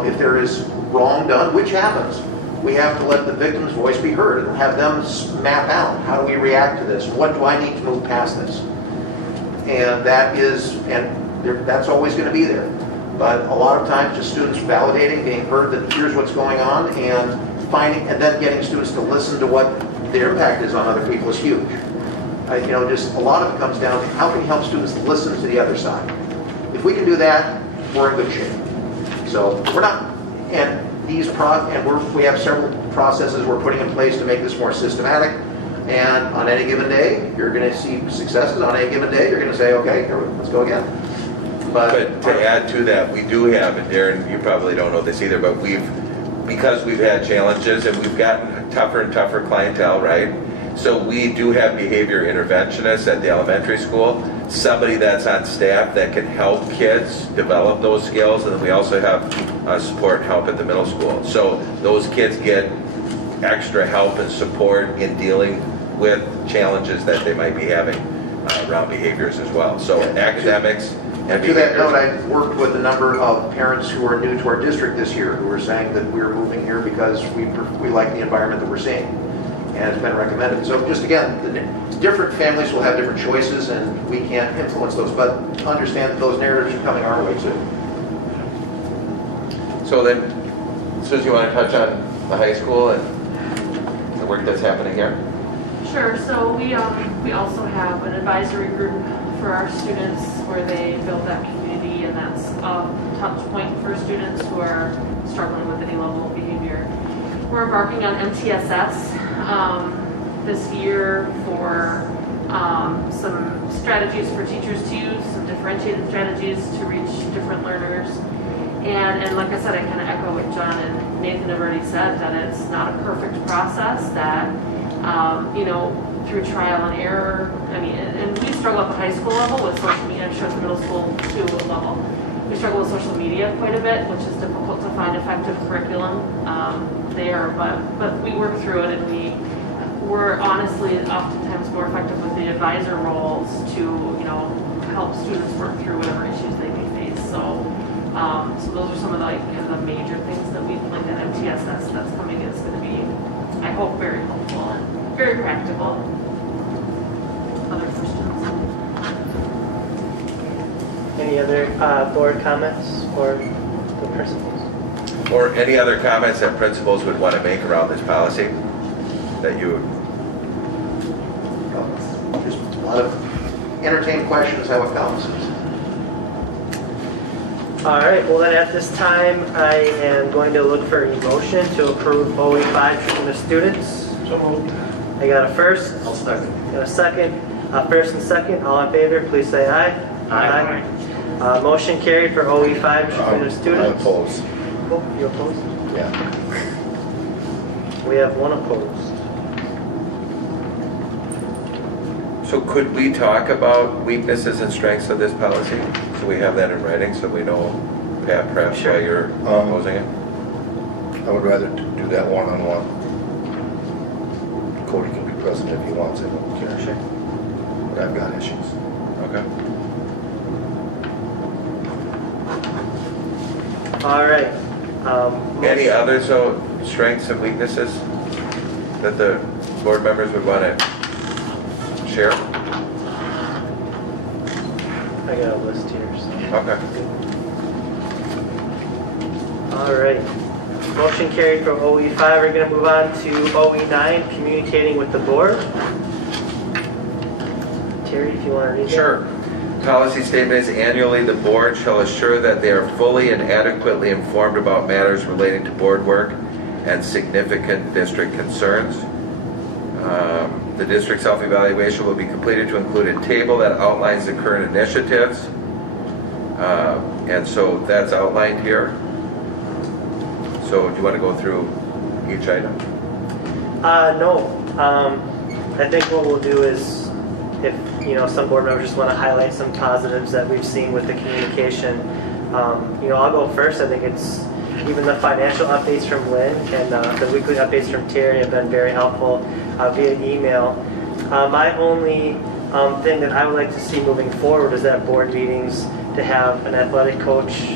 if there is wrong done, which happens, we have to let the victim's voice be heard and have them map out, how do we react to this? What do I need to move past this? And that's always going to be there. But a lot of times just students validating, being heard that here's what's going on, and then getting students to listen to what their impact is on other people is huge. Just a lot of it comes down to how can you help students listen to the other side. If we can do that, we're in good shape. So we're not, and we have several processes we're putting in place to make this more systematic. And on any given day, you're going to see successes. On any given day, you're going to say, okay, here, let's go again. But to add to that, we do have, and Darren, you probably don't know this either, but because we've had challenges and we've gotten tougher and tougher clientele, right? So we do have behavior interventionists at the elementary school, somebody that's on staff that can help kids develop those skills, and then we also have support and help at the middle school. So those kids get extra help and support in dealing with challenges that they might be having around behaviors as well. So academics and to that behaviors. note, I worked with a number of parents who are new to our district this year who were saying that we're moving here because we like the environment that we're seeing, and it's been recommended. So just again, the different families will have different choices, and we can't influence those, but understand that those narratives are coming our way too. So then, Susie, you want to touch on the high school and the work that's happening here? Sure. So we also have an advisory group for our students where they build that community, and that's a touch point for students who are struggling with any level of behavior. We're embarking on MTSS this year for some strategies for teachers to use, some differentiated strategies to reach different learners. And like I said, I kind of echo what John and Nathan have already said, that it's not a perfect process, that through trial and error. I mean, and we struggle at the high school level with social media. I'm sure at the middle school too level. We struggle with social media quite a bit, which is difficult to find effective curriculum there. But we work through it, and we're honestly oftentimes more effective with the advisor roles to help students work through whatever issues they may face. So those are some of the major things that we've like that MTSS that's coming is going to be, I hope, very helpful and very practical. Other questions? Any other board comments or the principals? Or any other comments that principals would want to make around this policy that you Just a lot of entertaining questions how it comes. All right, well then at this time, I am going to look for a motion to approve OE5 treatment of students. So moved. I got a first. I'll second. Got a second. First and second, all in favor, please say aye. Aye. Motion carried for OE5 treatment of students. I oppose. Oh, you opposed? Yeah. We have one opposed. So could we talk about weaknesses and strengths of this policy? So we have that in writing, so we know, Pat, perhaps why you're opposing it? I would rather do that one-on-one. Cody can be present if he wants, I don't care. Sure. But I've got issues. Okay. All right. Any other strengths and weaknesses that the board members would want to share? I got a list here. So. Okay. All right. Motion carried for OE5. We're going to move on to OE9, communicating with the board. Terry, if you want to read that. Sure. Policy statement is annually the board shall assure that they are fully and adequately informed about matters relating to board work and significant district concerns. The district self-evaluation will be completed to include a table that outlines the current initiatives. And so that's outlined here. So do you want to go through each item? No. I think what we'll do is, if some board members just want to highlight some positives that we've seen with the communication, I'll go first. I think it's even the financial updates from Lynn and the weekly updates from Terry have been very helpful via email. My only thing that I would like to see moving forward is at board meetings to have an athletic coach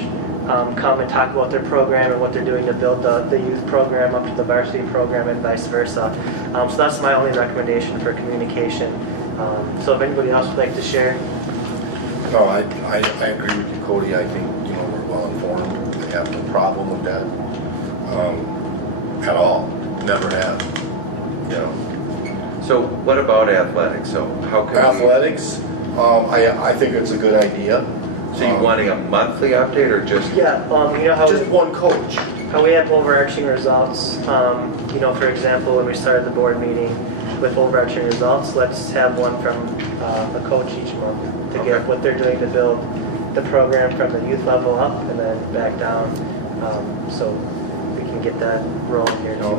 come and talk about their program and what they're doing to build the youth program up to the varsity program and vice versa. So that's my only recommendation for communication. So if anybody else would like to share. No, I agree with you, Cody. I think, we're well informed. I have no problem with that at all. Never have. So what about athletics? So how can Athletics, I think it's a good idea. So you wanting a monthly update or just? Yeah, you know how Just one coach. how we have overarching results. You know, for example, when we started the board meeting with overarching results, let's have one from a coach each month to get what they're doing to build the program from the youth level up and then back down, so we can get that rolling here. You know,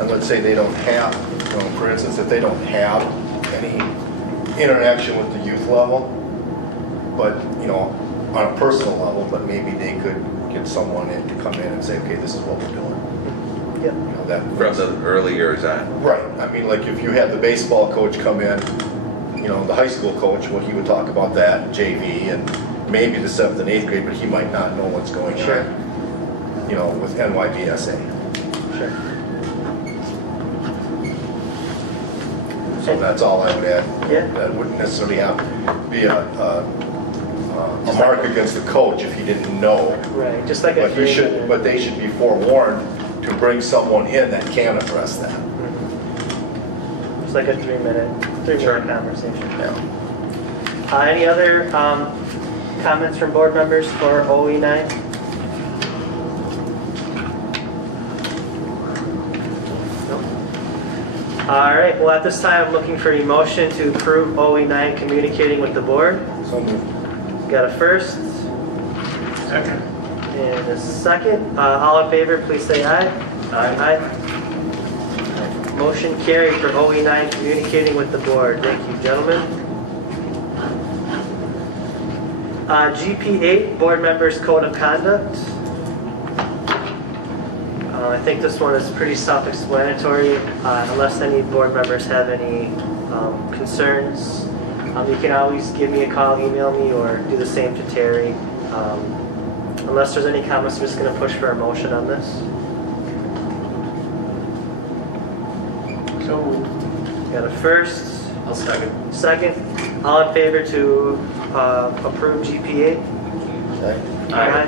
and let's say they don't have, you know, for instance, if they don't have any interaction with the youth level, but, you know, on a personal level, but maybe they could get someone in to come in and say, okay, this is what we're doing. Yep. You know, that From the early years on. Right. I mean, like if you had the baseball coach come in, you know, the high school coach, well, he would talk about that, JV, and maybe the 7th and 8th grade, but he might not know what's going on, you know, with NYBSA. Sure. So that's all I would add. Yeah. That wouldn't necessarily have to be a mark against the coach if he didn't know. Right, just like a But he should, but they should be forewarned to bring someone in that can address that. It's like a 3-minute conversation. Yeah. Any other comments from board members for OE9? No. All right, well, at this time, I'm looking for a motion to approve OE9 communicating with the board. So moved. Got a first? Second. And a second. All in favor, please say aye. Aye. Motion carried for OE9 communicating with the board. Thank you, gentlemen. GP8, board members' code of conduct. I think this one is pretty self-explanatory. Unless any board members have any concerns, you can always give me a call, email me, or do the same to Terry. Unless there's any comments, I'm just going to push for a motion on this. So Got a first. I'll second. Second. All in favor to approve GP8? Aye.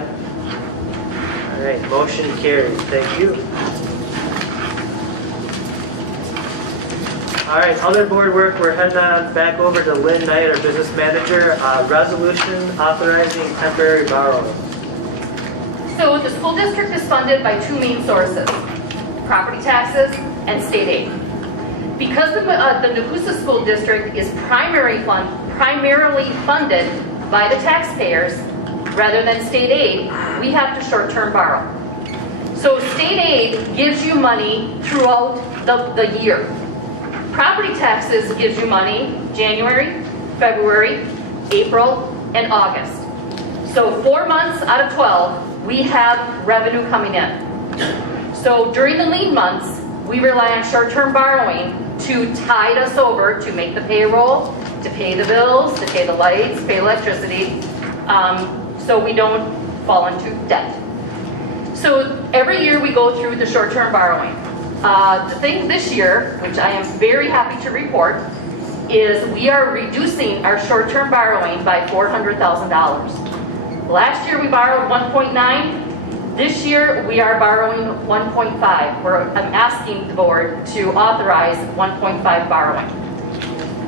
All right, motion carried. Thank you. All right, other board work, we're heading on back over to Lynn Knight, our business manager. Resolution authorizing temporary borrowing. So the school district is funded by two main sources, property taxes and state aid. Because the Nekoosa School District is primarily funded by the taxpayers rather than state aid, we have to short-term borrow. So state aid gives you money throughout the year. Property taxes gives you money January, February, April, and August. So 4 months out of 12, we have revenue coming in. So during the lean months, we rely on short-term borrowing to tide us over to make the payroll, to pay the bills, to pay the lights, pay electricity, so we don't fall into debt. So every year we go through the short-term borrowing. The thing this year, which I am very happy to report, is we are reducing our short-term borrowing by $400,000. Last year we borrowed 1.9. This year we are borrowing 1.5. I'm asking the board to authorize 1.5 borrowing.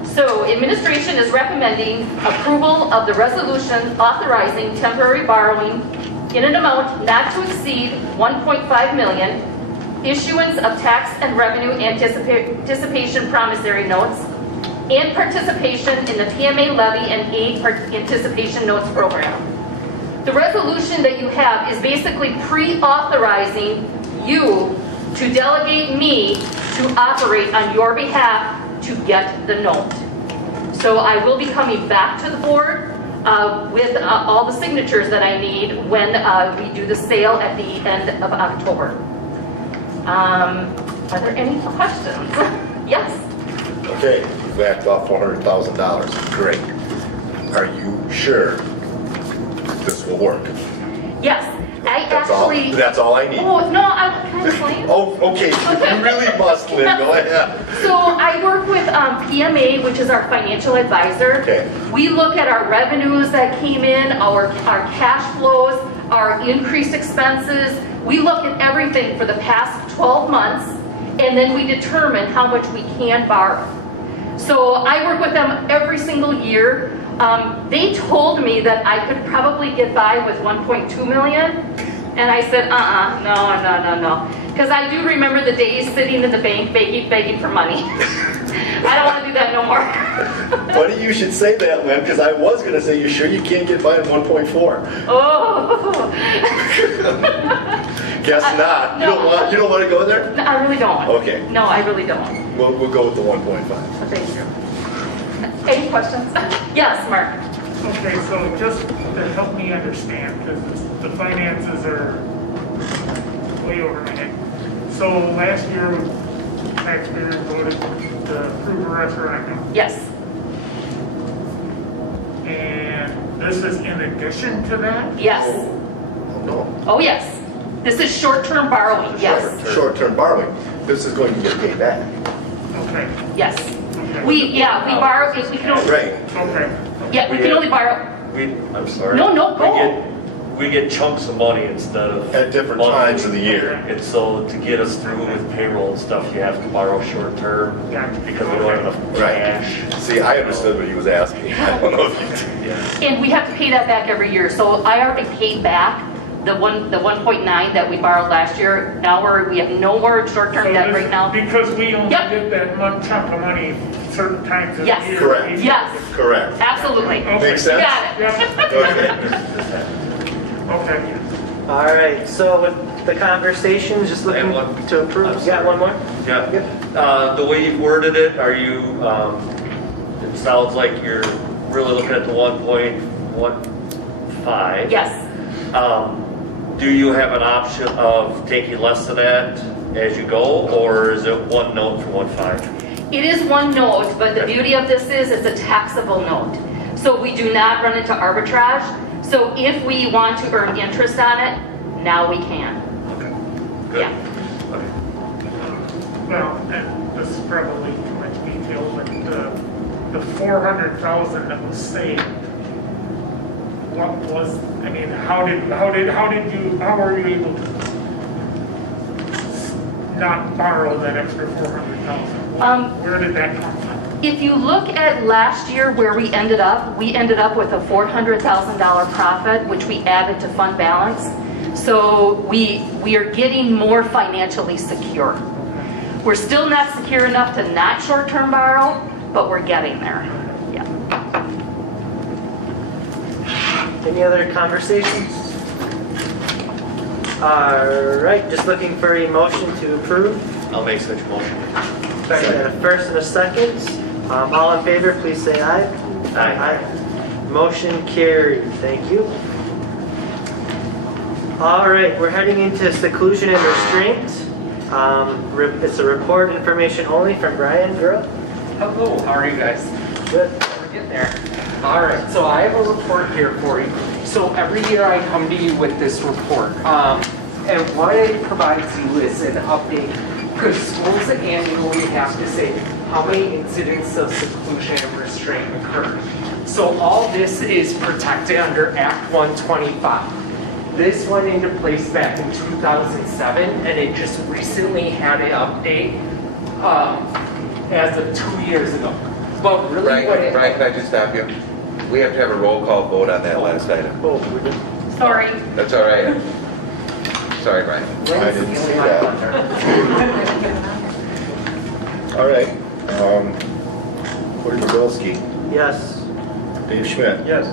So administration is recommending approval of the resolution authorizing temporary borrowing in an amount not to exceed 1.5 million, issuance of tax and revenue anticipation promissory notes, and participation in the PMA levy and aid anticipation notes program. The resolution that you have is basically pre-authorizing you to delegate me to operate on your behalf to get the note. So I will be coming back to the board with all the signatures that I need when we do the sale at the end of October. Are there any questions? Yes? Okay, you backed off $400,000. Great. Are you sure this will work? Yes. That's all I need. Oh, no, can I explain? Oh, okay. You really must, Lynn. Go ahead. So I work with PMA, which is our financial advisor. Okay. We look at our revenues that came in, our cash flows, our increased expenses. We look at everything for the past 12 months, and then we determine how much we can borrow. So I work with them every single year. They told me that I could probably get by with 1.2 million, and I said, no. Because I do remember the days sitting in the bank begging for money. I don't want to do that no more. Funny you should say that, Lynn, because I was going to say, you sure you can't get by in 1.4? Oh. Guess not. No. You don't want to go there? No, I really don't. Okay. No, I really don't. We'll go with the 1.5. Thank you. Any questions? Yes, Mark. Okay, so just to help me understand, because the finances are way over my head. So last year, taxpayers voted to approve a referendum. Yes. And this is in addition to that? Yes. No. Oh, yes. This is short-term borrowing, yes. Short-term borrowing. This is going to get paid back. Okay. Yes. We borrow, we can only, Right. Okay. yeah, we can only borrow. I'm sorry. No, go. We get chunks of money instead of At different times of the year. And so to get us through with payroll and stuff, you have to borrow short term because we don't have enough cash. See, I understood what he was asking. I don't know if you did. Yeah. And we have to pay that back every year. So I already paid back the 1.9 that we borrowed last year. Now we have no more short-term debt right now. Because we only get that one chunk of money certain times of the Yes. year. Correct. Yes. Correct. Absolutely. Makes You sense? got it. Okay. All right, so with the conversations, just looking to approve. You got one more? Yeah. The way you've worded it, are you, it sounds like you're really looking at the 1.15. Yes. Do you have an option of taking less than that as you go, or is it one note for 1.5? It is one note, but the beauty of this is it's a taxable note. So we do not run into arbitrage. So if we want to earn interest on it, now we can. Okay. Good. Yeah. Okay. Well, and this is probably too much detail, but the 400,000 that was saved, what was, I mean, how were you able to not borrow that extra 400,000? Where did that come from? If you look at last year where we ended up with a $400,000 profit, which we added to fund balance. So we are getting more financially secure. We're still not secure enough to not short-term borrow, but we're getting there. Yeah. Any other conversations? All right, just looking for a motion to approve. I'll make such motion. And a first and a second. All in favor, please say aye. Aye. Motion carried. Thank you. All right, we're heading into seclusion and restraint. It's a report information only from Brian Girl. Hello, how are you guys? Good. We're getting there. All right, so I have a report here for you. So every year I come to you with this report. And what it provides you is an update, because schools annually have to say how many incidents of seclusion and restraint occurred. So all this is protected under Act 125. This went into place back in 2007, and it just recently had an update as of 2 years ago. But really Brian, can I just stop you? We have to have a roll call vote on that last item. Oh, we did. Sorry. That's all right. Sorry, Brian. I didn't see that. All right. Corey Bobilski, Yes. Dave Schmidt, Yes.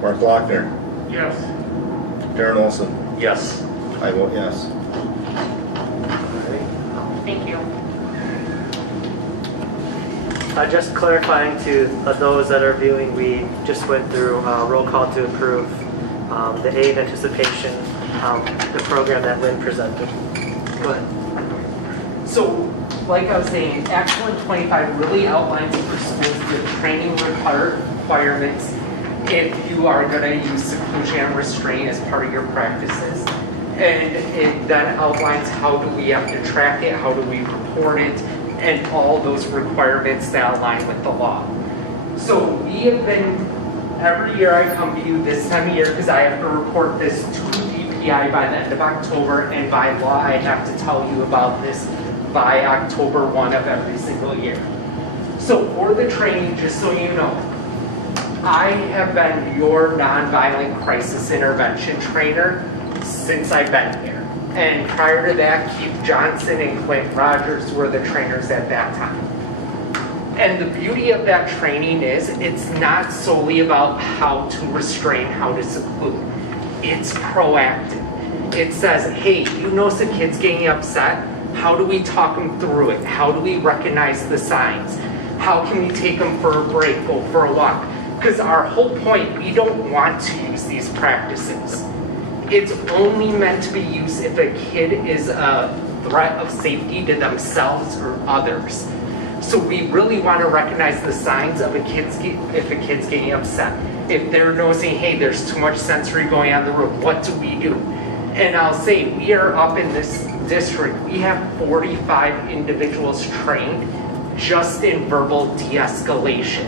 Mark Lochner, Yes. Darren Olson. Yes. I vote yes. Thank you. Just clarifying to those that are viewing, we just went through roll call to approve the A in anticipation, the program that Lynn presented. Go ahead. So, like I was saying, Act 125 really outlines for schools the training requirements if you are going to use seclusion and restraint as part of your practices. And it then outlines how do we have to track it, how do we report it, and all those requirements that align with the law. So we have been, every year I come to you this time of year because I have to report this to DPI by the end of October, and by law I have to tell you about this by October 1 of every single year. So for the training, just so you know, I have been your nonviolent crisis intervention trainer since I've been here. And prior to that, Keith Johnson and Clint Rogers were the trainers at that time. And the beauty of that training is it's not solely about how to restrain, how to seclude. It's proactive. It says, hey, you notice a kid's getting upset. How do we talk them through it? How do we recognize the signs? How can we take them for a break, go for a walk? Because our whole point, we don't want to use these practices. It's only meant to be used if a kid is a threat of safety to themselves or others. So we really want to recognize the signs of if a kid's getting upset. If they're noticing, hey, there's too much sensory going on in the room, what do we do? And I'll say, we are up in this district, we have 45 individuals trained just in verbal de-escalation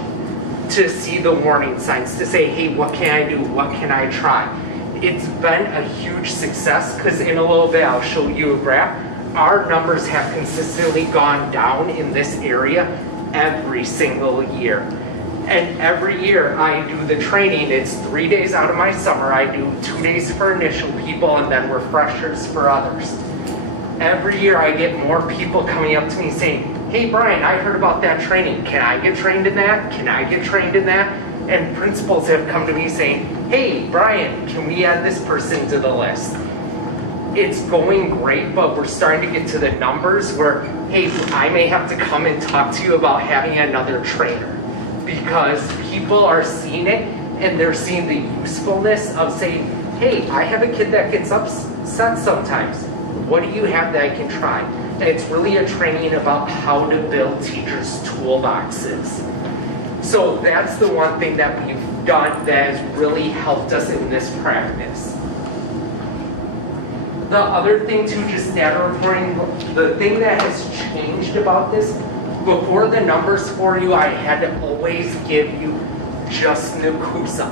to see the warning signs, to say, hey, what can I do? What can I try? It's been a huge success because in a little bit, I'll show you a graph. Our numbers have consistently gone down in this area every single year. And every year I do the training. It's 3 days out of my summer. I do 2 days for initial people and then refreshers for others. Every year I get more people coming up to me saying, hey Brian, I heard about that training. Can I get trained in that? Can I get trained in that? And principals have come to me saying, hey Brian, can we add this person to the list? It's going great, but we're starting to get to the numbers where, hey, I may have to come and talk to you about having another trainer because people are seeing it and they're seeing the usefulness of saying, hey, I have a kid that gets upset sometimes. What do you have that I can try? And it's really a training about how to build teachers' toolboxes. So that's the one thing that we've done that has really helped us in this practice. The other thing too, just data reporting, the thing that has changed about this, before the numbers for you, I had to always give you just Nekoosa.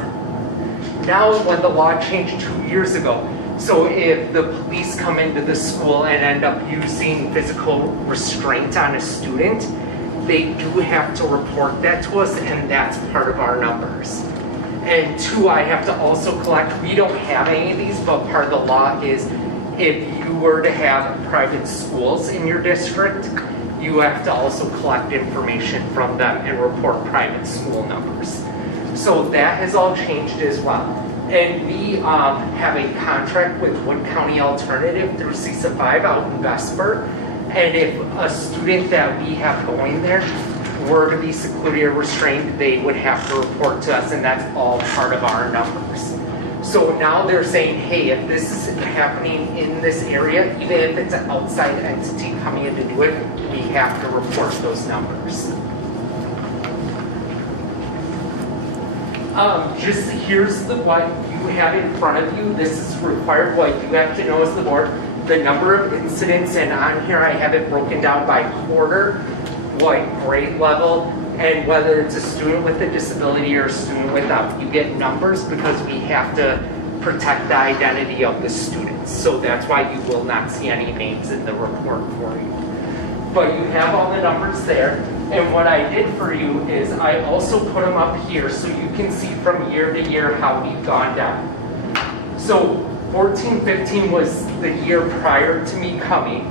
Now when the law changed 2 years ago, so if the police come into the school and end up using physical restraint on a student, they do have to report that to us, and that's part of our numbers. And two, I have to also collect, we don't have any of these, but part of the law is if you were to have private schools in your district, you have to also collect information from them and report private school numbers. So that has all changed as well. And we have a contract with Wood County Alternative through CISA 5 out in Vesper. And if a student that we have going there were to be secluded or restrained, they would have to report to us, and that's all part of our numbers. So now they're saying, hey, if this is happening in this area, even if it's an outside entity coming in to do it, we have to report those numbers. Just here's what you have in front of you. This is required. What you have to know as the board, the number of incidents, and on here I have it broken down by quarter, what grade level, and whether it's a student with a disability or a student without. You get numbers because we have to protect the identity of the students. So that's why you will not see any names in the report for you. But you have all the numbers there. And what I did for you is I also put them up here so you can see from year to year how we've gone down. So 14-15 was the year prior to me coming,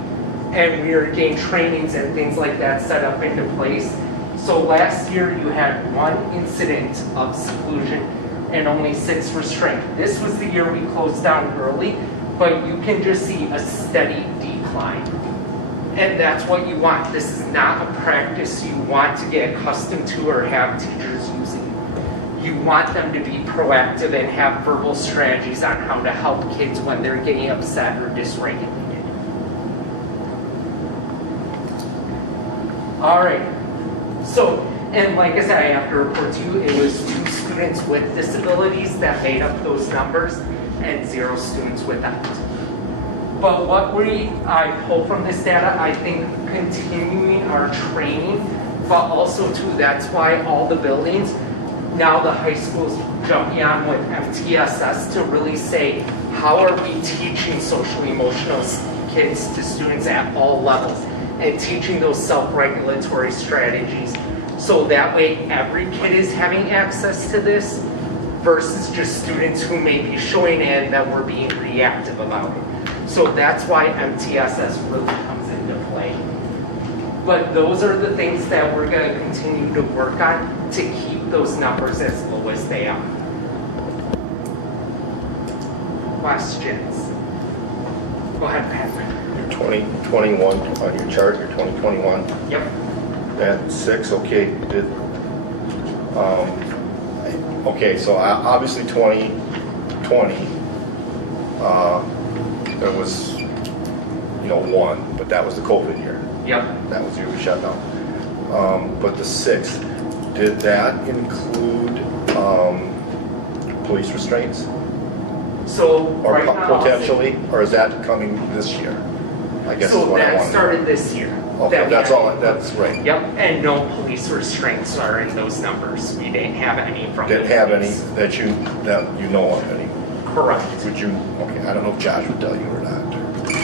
and we were getting trainings and things like that set up into place. So last year you had 1 incident of seclusion and only 6 restraint. This was the year we closed down early, but you can just see a steady decline. And that's what you want. This is not a practice you want to get accustomed to or have teachers using. You want them to be proactive and have verbal strategies on how to help kids when they're getting upset or dysregulated. All right. So, and like I said, I have to report to you, it was 2 students with disabilities that made up those numbers and 0 students without. But what I pull from this data, I think continuing our training, but also too, that's why all the buildings, now the high school's jumping on with MTSS to really say, how are we teaching social emotional kids to students at all levels? and teaching those self-regulatory strategies. So that way every kid is having access to this versus just students who may be showing in that we're being reactive about it. So that's why MTSS really comes into play. But those are the things that we're going to continue to work on to keep those numbers as low as they are. Questions? Go ahead, Patrick. Your 2021 on your chart, your 2021. Yep. At 6, okay. Okay, so obviously 2020, there was, 1, but that was the COVID year. Yep. That was your shutdown. But the 6, did that include police restraints? So Or right now, potentially, or is that coming this year? I guess is so what I that want. started this year. Okay, we that's had. all. That's right. Yep, and no police restraints are in those numbers. We didn't have any from Didn't the have any police. that you know of any. Correct. Would you? Okay, I don't know if Josh would tell you or not.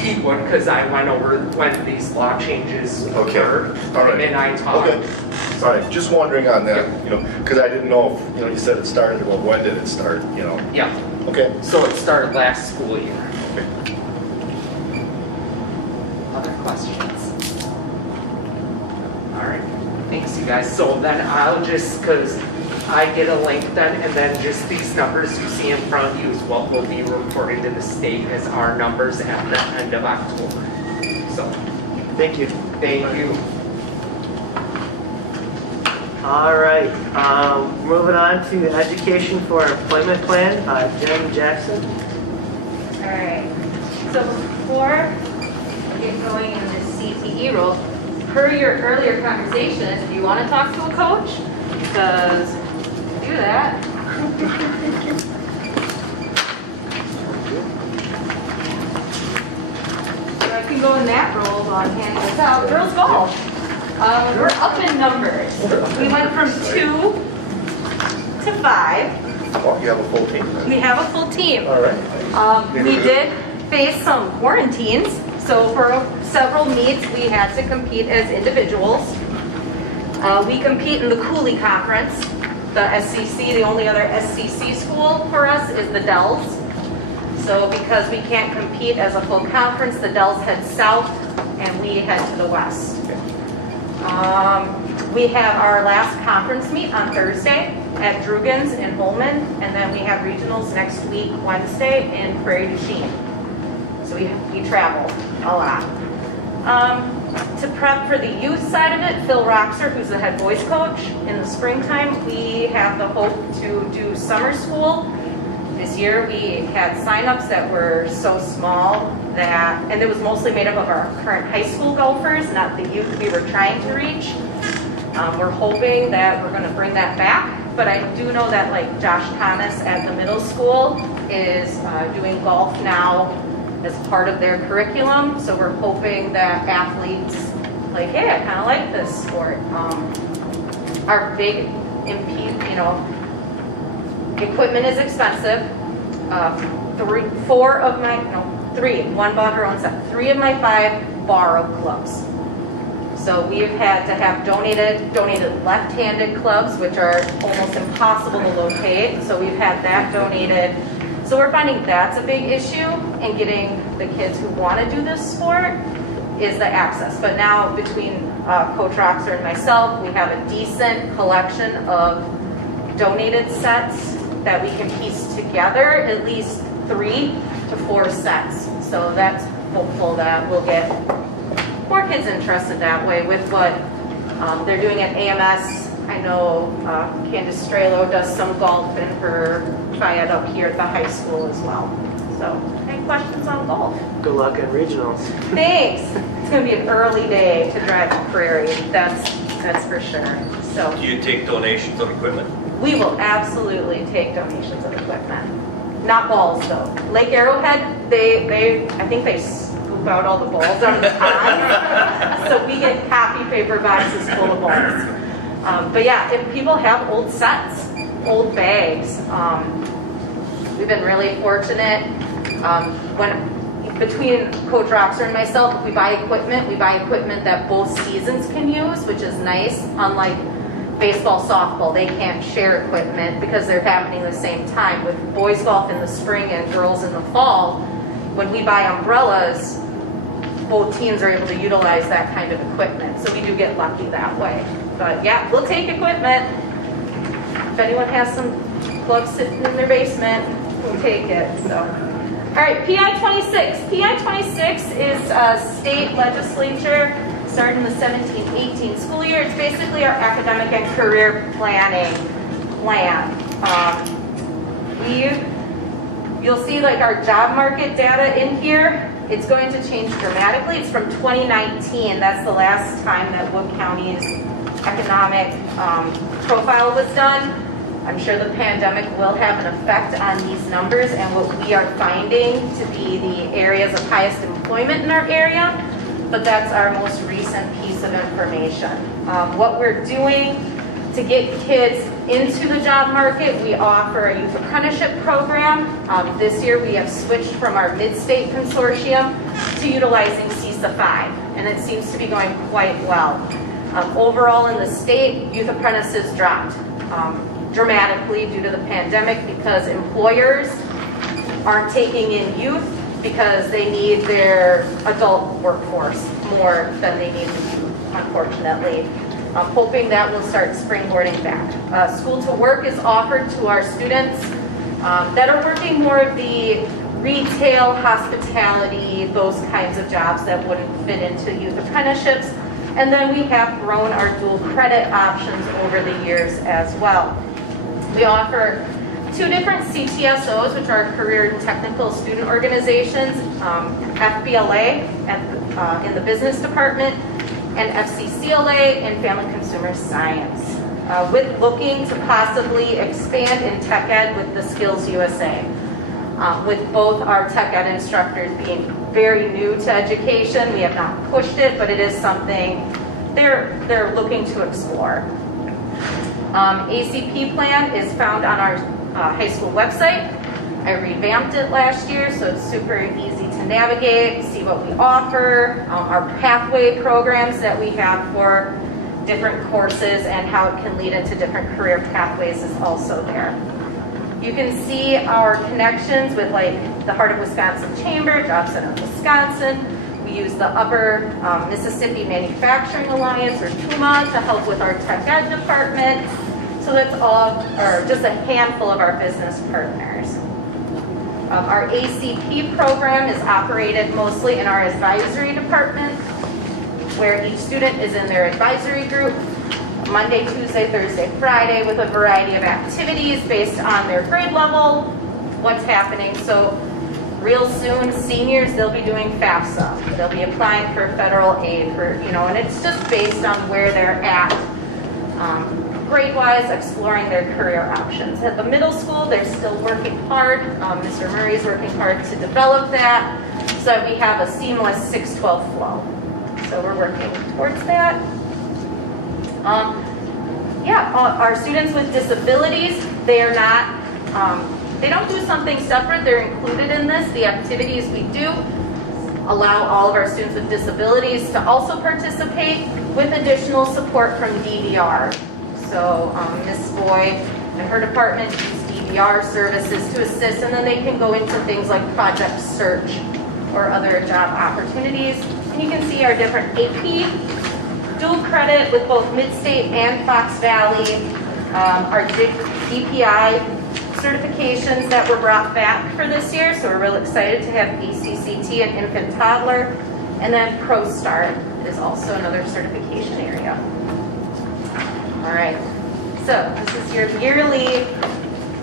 He would, because I went over when these law changes occurred. All right. And I talked. Okay. All right. Just wondering on that, because I didn't know if, you said it started. Well, when did it start? Yeah. Okay. So it started last school year. Okay. Other questions? All right. Thanks, you guys. So then I'll just, because I get a link then, and then just these numbers you see in front of you is what will be reported to the state as our numbers at the end of October. So, Thank you. thank you. All right, moving on to Education for Employment Plan, Jen Jackson. All right, so before we get going in this CTE role, per your earlier conversations, if you want to talk to a coach, because do that. So I can go in that role on handing this out. Girls golf. We're up in numbers. We went from 2 to 5. Oh, you have a full team. We have a full team. All right. We did face some quarantines, so for several meets we had to compete as individuals. We compete in the Cooley Conference. The SCC, the only other SCC school for us is the Dells. So because we can't compete as a full conference, the Dells head south and we head to the west. We have our last conference meet on Thursday at Drugan's in Holman, and then we have regionals next week, Wednesday, in Prairie du Chien. So we travel a lot. To prep for the youth side of it, Phil Roxer, who's the head voice coach, in the springtime, we have the hope to do summer school. This year we had signups that were so small that, and it was mostly made up of our current high school golfers, not the youth we were trying to reach. We're hoping that we're going to bring that back, but I do know that like Josh Thomas at the middle school is doing golf now as part of their curriculum, so we're hoping that athletes like, hey, I kind of like this sport. Our big equipment is expensive. One bought her own set. 3 of my 5 borrowed clubs. So we've had to have donated left-handed clubs, which are almost impossible to locate. So we've had that donated. So we're finding that's a big issue in getting the kids who want to do this sport is the access. But now between Coach Roxer and myself, we have a decent collection of donated sets that we can piece together, at least 3 to 4 sets. So that's hopeful that we'll get more kids interested that way with what they're doing at AMS. I know Candace Strelo does some golf in her triad up here at the high school as well. So, any questions on golf? Good luck at regionals. Thanks. It's going to be an early day to drive to Prairie. That's for sure. So. Do you take donations of equipment? We will absolutely take donations of equipment. Not balls though. Lake Arrowhead, I think they scoop out all the balls out of the pond. So we get copy paper boxes full of balls. But yeah, if people have old sets, old bags, we've been really fortunate. between Coach Roxer and myself, if we buy equipment that both seasons can use, which is nice. Unlike baseball, softball, they can't share equipment because they're happening at the same time. With boys golf in the spring and girls in the fall, when we buy umbrellas, both teams are able to utilize that kind of equipment. So we do get lucky that way. But yeah, we'll take equipment. If anyone has some plugs sitting in their basement, we'll take it. So, all right, PI 26. PI 26 is state legislature starting the 17-18 school year. It's basically our academic and career planning plan. You'll see like our job market data in here. It's going to change dramatically. It's from 2019. That's the last time that Wood County's economic profile was done. I'm sure the pandemic will have an effect on these numbers and what we are finding to be the areas of highest employment in our area, but that's our most recent piece of information. What we're doing to get kids into the job market, we offer a youth apprenticeship program. This year we have switched from our mid-state consortium to utilizing CISA 5, and it seems to be going quite well. Overall in the state, youth apprentices dropped dramatically due to the pandemic because employers aren't taking in youth because they need their adult workforce more than they need the youth, unfortunately. I'm hoping that will start springboarding back. School to work is offered to our students that are working more of the retail, hospitality, those kinds of jobs that wouldn't fit into youth apprenticeships. And then we have grown our dual credit options over the years as well. We offer 2 different CTSOs, which are career and technical student organizations, FBLA in the business department, and FCCLA in family consumer science, with looking to possibly expand in tech ed with the Skills USA. With both our tech ed instructors being very new to education, we have not pushed it, but it is something they're looking to explore. Acp Plan is found on our high school website. I revamped it last year, so it's super easy to navigate, see what we offer, our pathway programs that we have for different courses and how it can lead into different career pathways is also there. You can see our connections with like the Heart of Wisconsin Chamber, Job Center of Wisconsin. We use the Upper Mississippi Manufacturing Alliance, or TUMA, to help with our tech ed department. So that's all, or just a handful of our business partners. Our ACP program is operated mostly in our advisory department, where each student is in their advisory group Monday, Tuesday, Thursday, Friday, with a variety of activities based on their grade level, what's happening. So real soon, seniors, they'll be doing FAFSA. They'll be applying for federal aid for, and it's just based on where they're at. Grade-wise, exploring their career options. At the middle school, they're still working hard. Mr. Murray's working hard to develop that so that we have a seamless 6-12 flow. So we're working towards that. Our students with disabilities, they are not, they don't do something separate. They're included in this. The activities we do allow all of our students with disabilities to also participate with additional support from DDR. So Ms. Boyd and her department use DDR services to assist, and then they can go into things like project search or other job opportunities. And you can see our different AP, dual credit with both Mid-State and Fox Valley, our DPI certifications that were brought back for this year. So we're really excited to have ACCT and infant toddler. And then ProStart is also another certification area. All right, so this is your yearly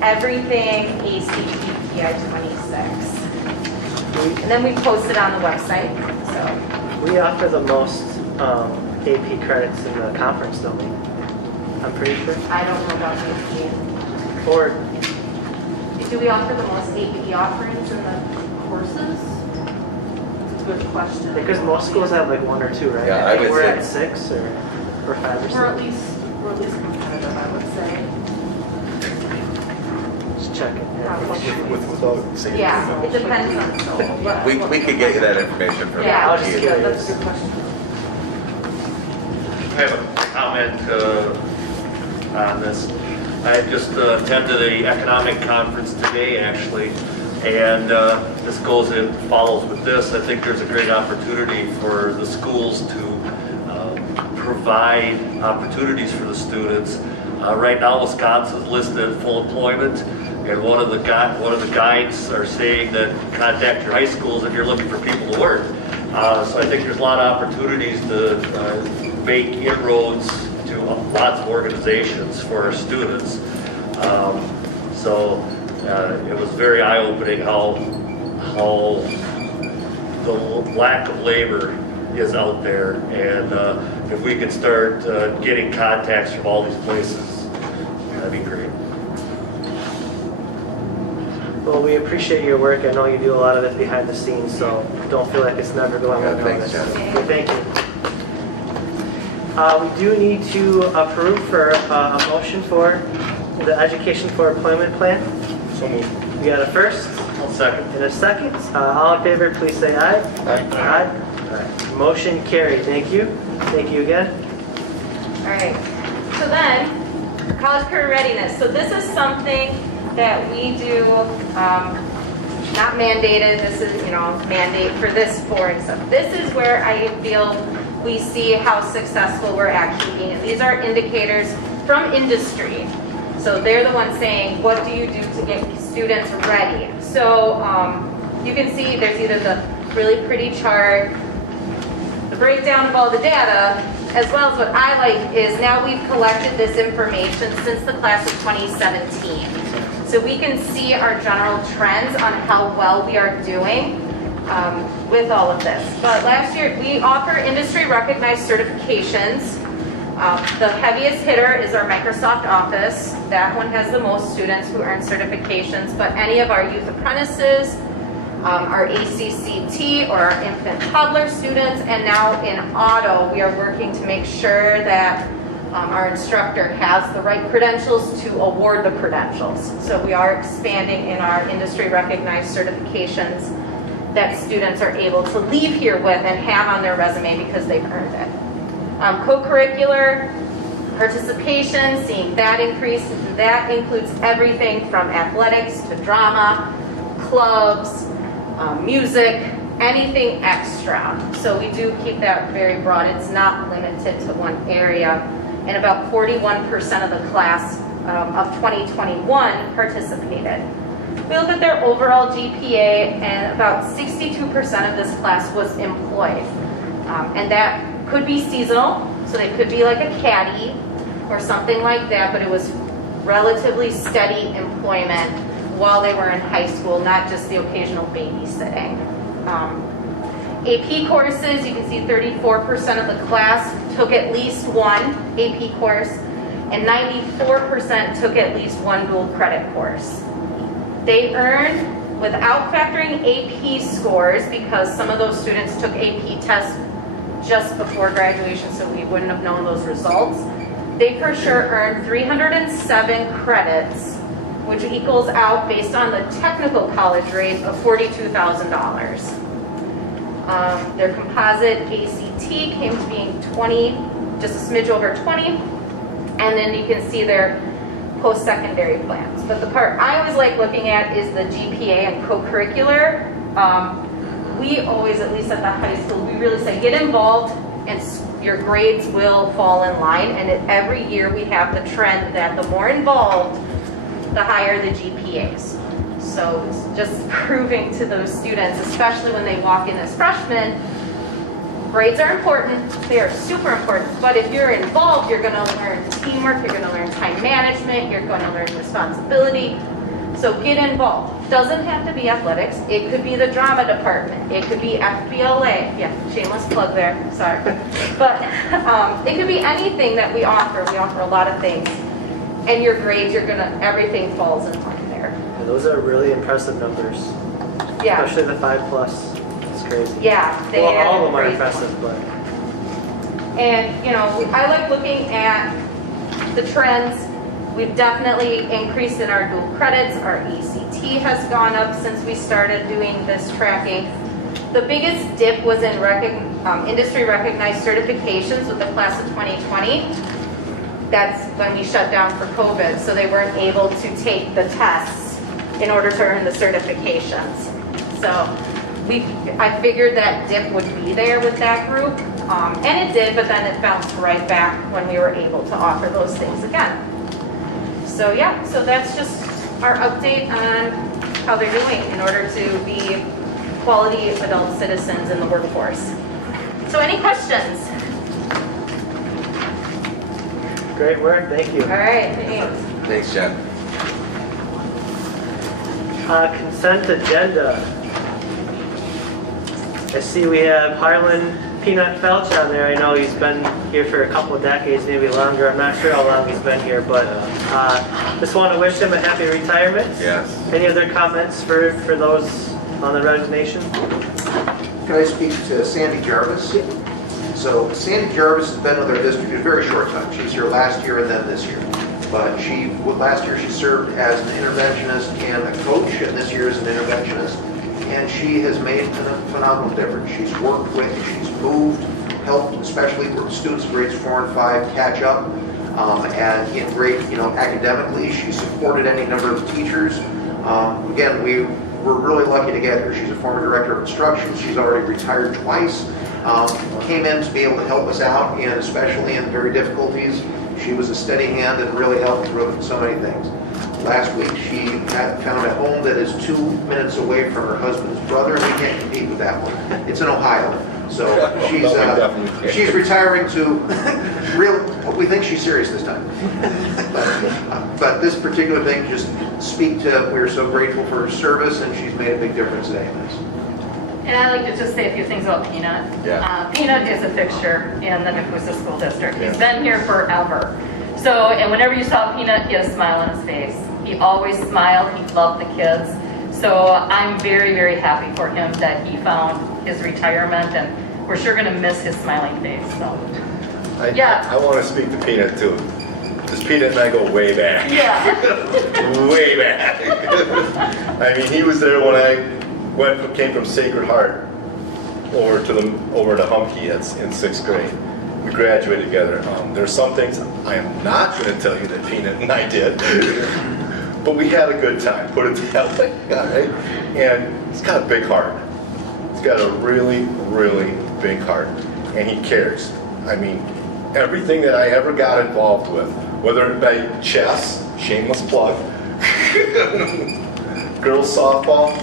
everything ACP PI 26. And then we post it on the website. So we offer the most AP credits in the conference, don't we? I'm pretty sure. I don't know about the AP. Or do we offer the most AP offerings in the courses? That's a good question. Because most schools have like 1 or 2, right? Yeah, I think would we're say. at 6 or 5 or 6. We're at least competitive, I would say. check it. Without saying. Yeah, it depends on the school. but- We could get you that information from Yeah, I'll just McKeever. get that's a good question. I have a comment on this. I just attended the economic conference today, actually, and this goes in, follows with this. I think there's a great opportunity for the schools to provide opportunities for the students. Right now, Wisconsin's listed at full employment, and one of the guides are saying that contact your high schools if you're looking for people to work. So I think there's a lot of opportunities to make inroads to lots of organizations for our students. So it was very eye-opening how the lack of labor is out there, and if we could start getting contacts from all these places, that'd be great. Well, we appreciate your work. I know you do a lot of it behind the scenes, so don't feel like it's never going unnoticed. Thanks, John. Thank you. We do need to approve for a motion for the Education for Employment Plan. So moved. We got a first I'll second. and a second. All in favor, please say aye. Aye. Aye. All right. Motion carried. Thank you. Thank you again. All right, so then, college career readiness. So this is something that we do, not mandated, this is, mandate for this board and stuff. This is where I feel we see how successful we're actually being. And these are indicators from industry. So they're the ones saying, what do you do to get students ready? So you can see there's either the really pretty chart, the breakdown of all the data, as well as what I like is now we've collected this information since the class of 2017. So we can see our general trends on how well we are doing with all of this. But last year, we offer industry recognized certifications. The heaviest hitter is our Microsoft Office. That one has the most students who earn certifications, but any of our youth apprentices, our ACCT or our infant toddler students, and now in auto, we are working to make sure that our instructor has the right credentials to award the credentials. So we are expanding in our industry recognized certifications that students are able to leave here with and have on their resume because they've earned it. Co-curricular participation, seeing that increase, that includes everything from athletics to drama, clubs, music, anything extra. So we do keep that very broad. It's not limited to one area. And about 41% of the class of 2021 participated. We look at their overall GPA, and about 62% of this class was employed. And that could be seasonal, so they could be like a caddy or something like that, but it was relatively steady employment while they were in high school, not just the occasional babysitting. AP courses, you can see 34% of the class took at least one AP course, and 94% took at least one dual credit course. They earned, without factoring AP scores, because some of those students took AP tests just before graduation, so we wouldn't have known those results, they for sure earned 307 credits, which equals out, based on the technical college rate, of $42,000. Their composite ACT came to being 20, just a smidge over 20, and then you can see their post-secondary plans. But the part I always like looking at is the GPA and co-curricular. We always, at least at the high school, we really say get involved and your grades will fall in line. And every year we have the trend that the more involved, the higher the GPAs. So it's just proving to those students, especially when they walk in as freshmen, grades are important, they are super important, but if you're involved, you're going to learn teamwork, you're going to learn time management, you're going to learn responsibility. So get involved. Doesn't have to be athletics, it could be the drama department, it could be FBLA, yeah, shameless plug there, sorry. But it could be anything that we offer a lot of things. And your grades, everything falls in line there. Yeah, those are really impressive numbers. Yeah. Especially the 5+. It's crazy. Yeah. Well, all of them are crazy. impressive, but. And, I like looking at the trends We've definitely increased in our dual credits. Our ECT has gone up since we started doing this tracking. The biggest dip was in industry recognized certifications with the class of 2020. That's when we shut down for COVID, so they weren't able to take the tests in order to earn the certifications. So I figured that dip would be there with that group, and it did, but then it bounced right back when we were able to offer those things again. So yeah, so that's just our update on how they're doing in order to be quality adult citizens in the workforce. So any questions? Great work, thank you. All right, thanks. Thanks, Jen. Consent agenda. I see we have Harlan Peanut Felch on there. I know he's been here for a couple of decades, maybe longer. I'm not sure how long he's been here, but just want to wish him a happy retirement. Yes. Any other comments for those on the resignation? Can I speak to Sandy Jarvis? So Sandy Jarvis has been with our district a very short time. She was here last year and then this year. But last year she served as an interventionist and a coach, and this year as an interventionist. And she has made a phenomenal difference. She's worked with, she's moved, helped especially students in grades 4 and 5 catch up. And in grade, academically, she supported any number of teachers. Again, we're really lucky to get her. She's a former director of instruction. She's already retired twice. Came in to be able to help us out, and especially in very difficulties, she was a steady hand and really helped through so many things. Last week, she found a home that is 2 minutes away from her husband's brother, and we can't compete with that one. It's in Ohio. So she's retiring to we think she's serious this time. But this particular thing, just speak to, we're so grateful for her service, and she's made a big difference today in this. And I'd like to just say a few things about Peanut. Yeah. Peanut is a fixture in the Nekoosa School District. He's been here forever. So, and whenever you saw Peanut, he had a smile on his face. He always smiled. He loved the kids. So I'm very, very happy for him that he found his retirement, and we're sure going to miss his smiling face. So, I want to speak to Peanut too. Because Peanut and I go way back. Yeah. Way back. I mean, he was there when I came from Sacred Heart over to Humke in 6th grade. We graduated together. There's some things I am not going to tell you that Peanut and I did, but we had a good time. Put it that way, right? And he's got a big heart. He's got a really, really big heart, and he cares. I mean, everything that I ever got involved with, whether it be chess, shameless plug, girls softball,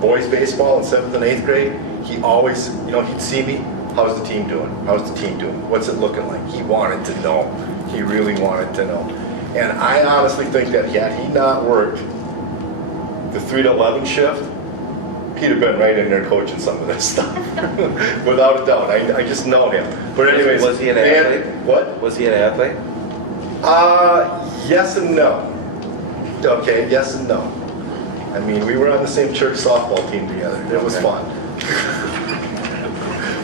boys baseball in 7th and 8th grade, he always, he'd see me, how's the team doing? How's the team doing? What's it looking like? He wanted to know. He really wanted to know. And I honestly think that had he not worked the 3 to 11 shift, he'd have been right in there coaching some of this stuff. Without a doubt. I just know him. But anyways. Was he an athlete? What? Was he an athlete? Yes and no. Okay, yes and no. I mean, we were on the same church softball team together. It was fun.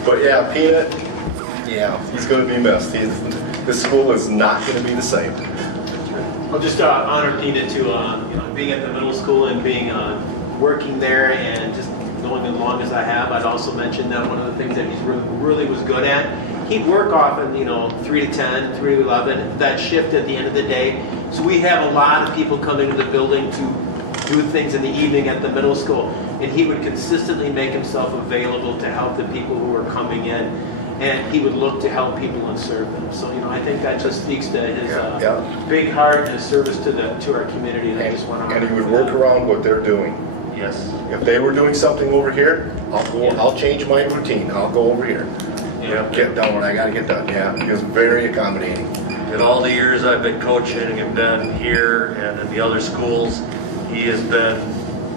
But yeah, Peanut, he's going to be missed. This school is not going to be the same. I'll just honor Peanut to being at the middle school and being working there and just going as long as I have. I'd also mention that one of the things that he's really was good at, he'd work often, 3 to 10, 3 to 11, that shift at the end of the day. So we have a lot of people come into the building to do things in the evening at the middle school, and he would consistently make himself available to help the people who are coming in, and he would look to help people and serve them. So I think that just speaks to his big heart and his service to our community. And I just want to and he would work around what they're doing. Yes. If they were doing something over here, I'll change my routine. I'll go over here. Get done what I got to get done. He was very accommodating. In all the years I've been coaching and been here and in the other schools, he has been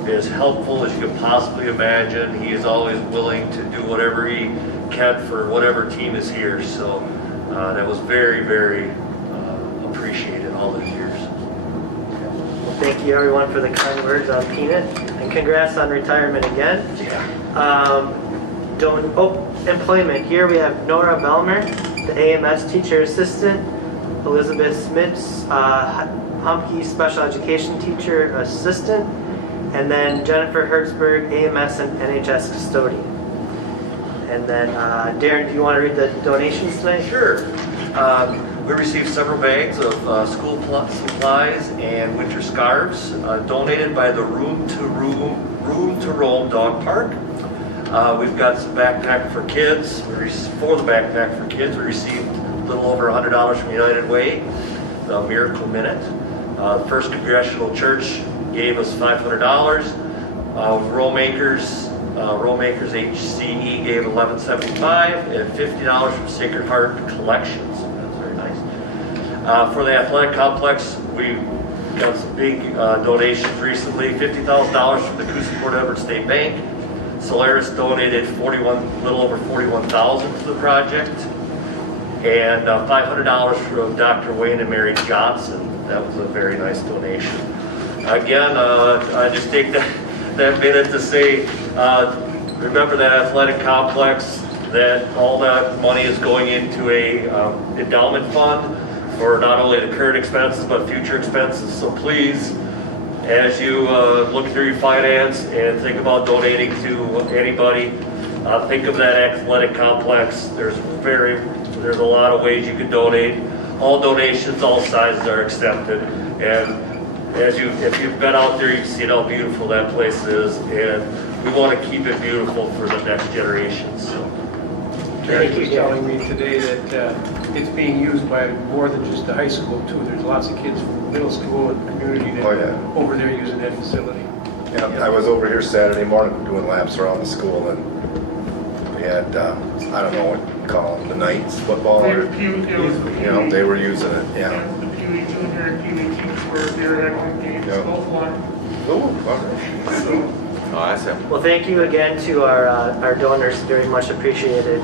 as helpful as you could possibly imagine. He is always willing to do whatever he can for whatever team is here. So that was very, very appreciated all those years. Well, thank you everyone for the kind words on Peanut, and congrats on retirement again. Employment. Here we have Nora Belmer, the AMS teacher assistant. Elizabeth Smits, Humke Special Education Teacher Assistant, and then Jennifer Hertzberg, AMS and NHS Custodian. And then Darren, do you want to read the donations tonight? Sure. We received several bags of school supplies and winter scarves donated by the Room to Roam Dog Park. We've got some backpack for kids. For the backpack for kids, we received a little over $100 from United Way, the Miracle Minute. The First Congregational Church gave us $500. Rollmakers HCE gave $11.75 and $50 from Sacred Heart Collections. That's very nice. For the athletic complex, we got some big donations recently. $50,000 from the Nekoosa Port Edward State Bank. Solaris donated little over $41,000 to the project, and $500 from Dr. Wayne and Mary Johnson. That was a very nice donation. Again, I just take that minute to say, remember that athletic complex, that all that money is going into a endowment fund for not only the current expenses but future expenses. So please, as you look through your finance and think about donating to anybody, think of that athletic complex. There's a lot of ways you can donate. All donations, all sizes are accepted. And if you've been out there, you can see how beautiful that place is. And we want to keep it beautiful for the next generation. So. Jerry was telling me today that it's being used by more than just the high school too. There's lots of kids from middle school and community that are over there using that facility. Yeah, I was over here Saturday morning doing laps around the school, and we had, I don't know what you call them, the Knights football, or, they were using it, yeah. The Pee Wee Junior and Pee Wee Teens were there at home games, both won. Well, thank you again to our donors, very much appreciated.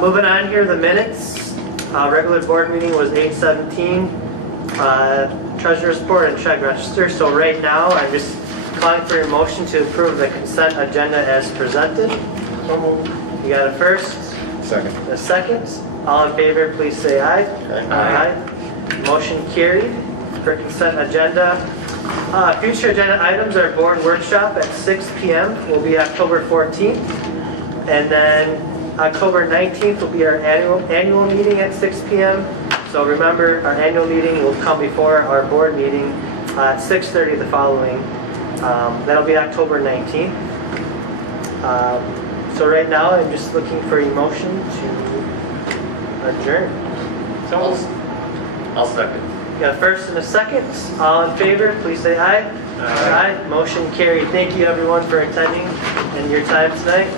Moving on here, the minutes. Regular board meeting was 8/17. Treasurer's report and check register. So right now, I'm just calling for your motion to approve the consent agenda as presented. So moved. You got a first? Second. A second. All in favor, please say aye. Aye. Motion carried for consent agenda. Future agenda items are board workshop at 6 p.m. will be October 14th. And then October 19th will be our annual meeting at 6 p.m. So remember, our annual meeting will come before our board meeting at 6:30 the following. That'll be October 19th. So right now, I'm just looking for a motion to adjourn. So I'll second. Got a first and a second. All in favor, please say aye. Aye. Motion carried. Thank you everyone for attending and your time tonight.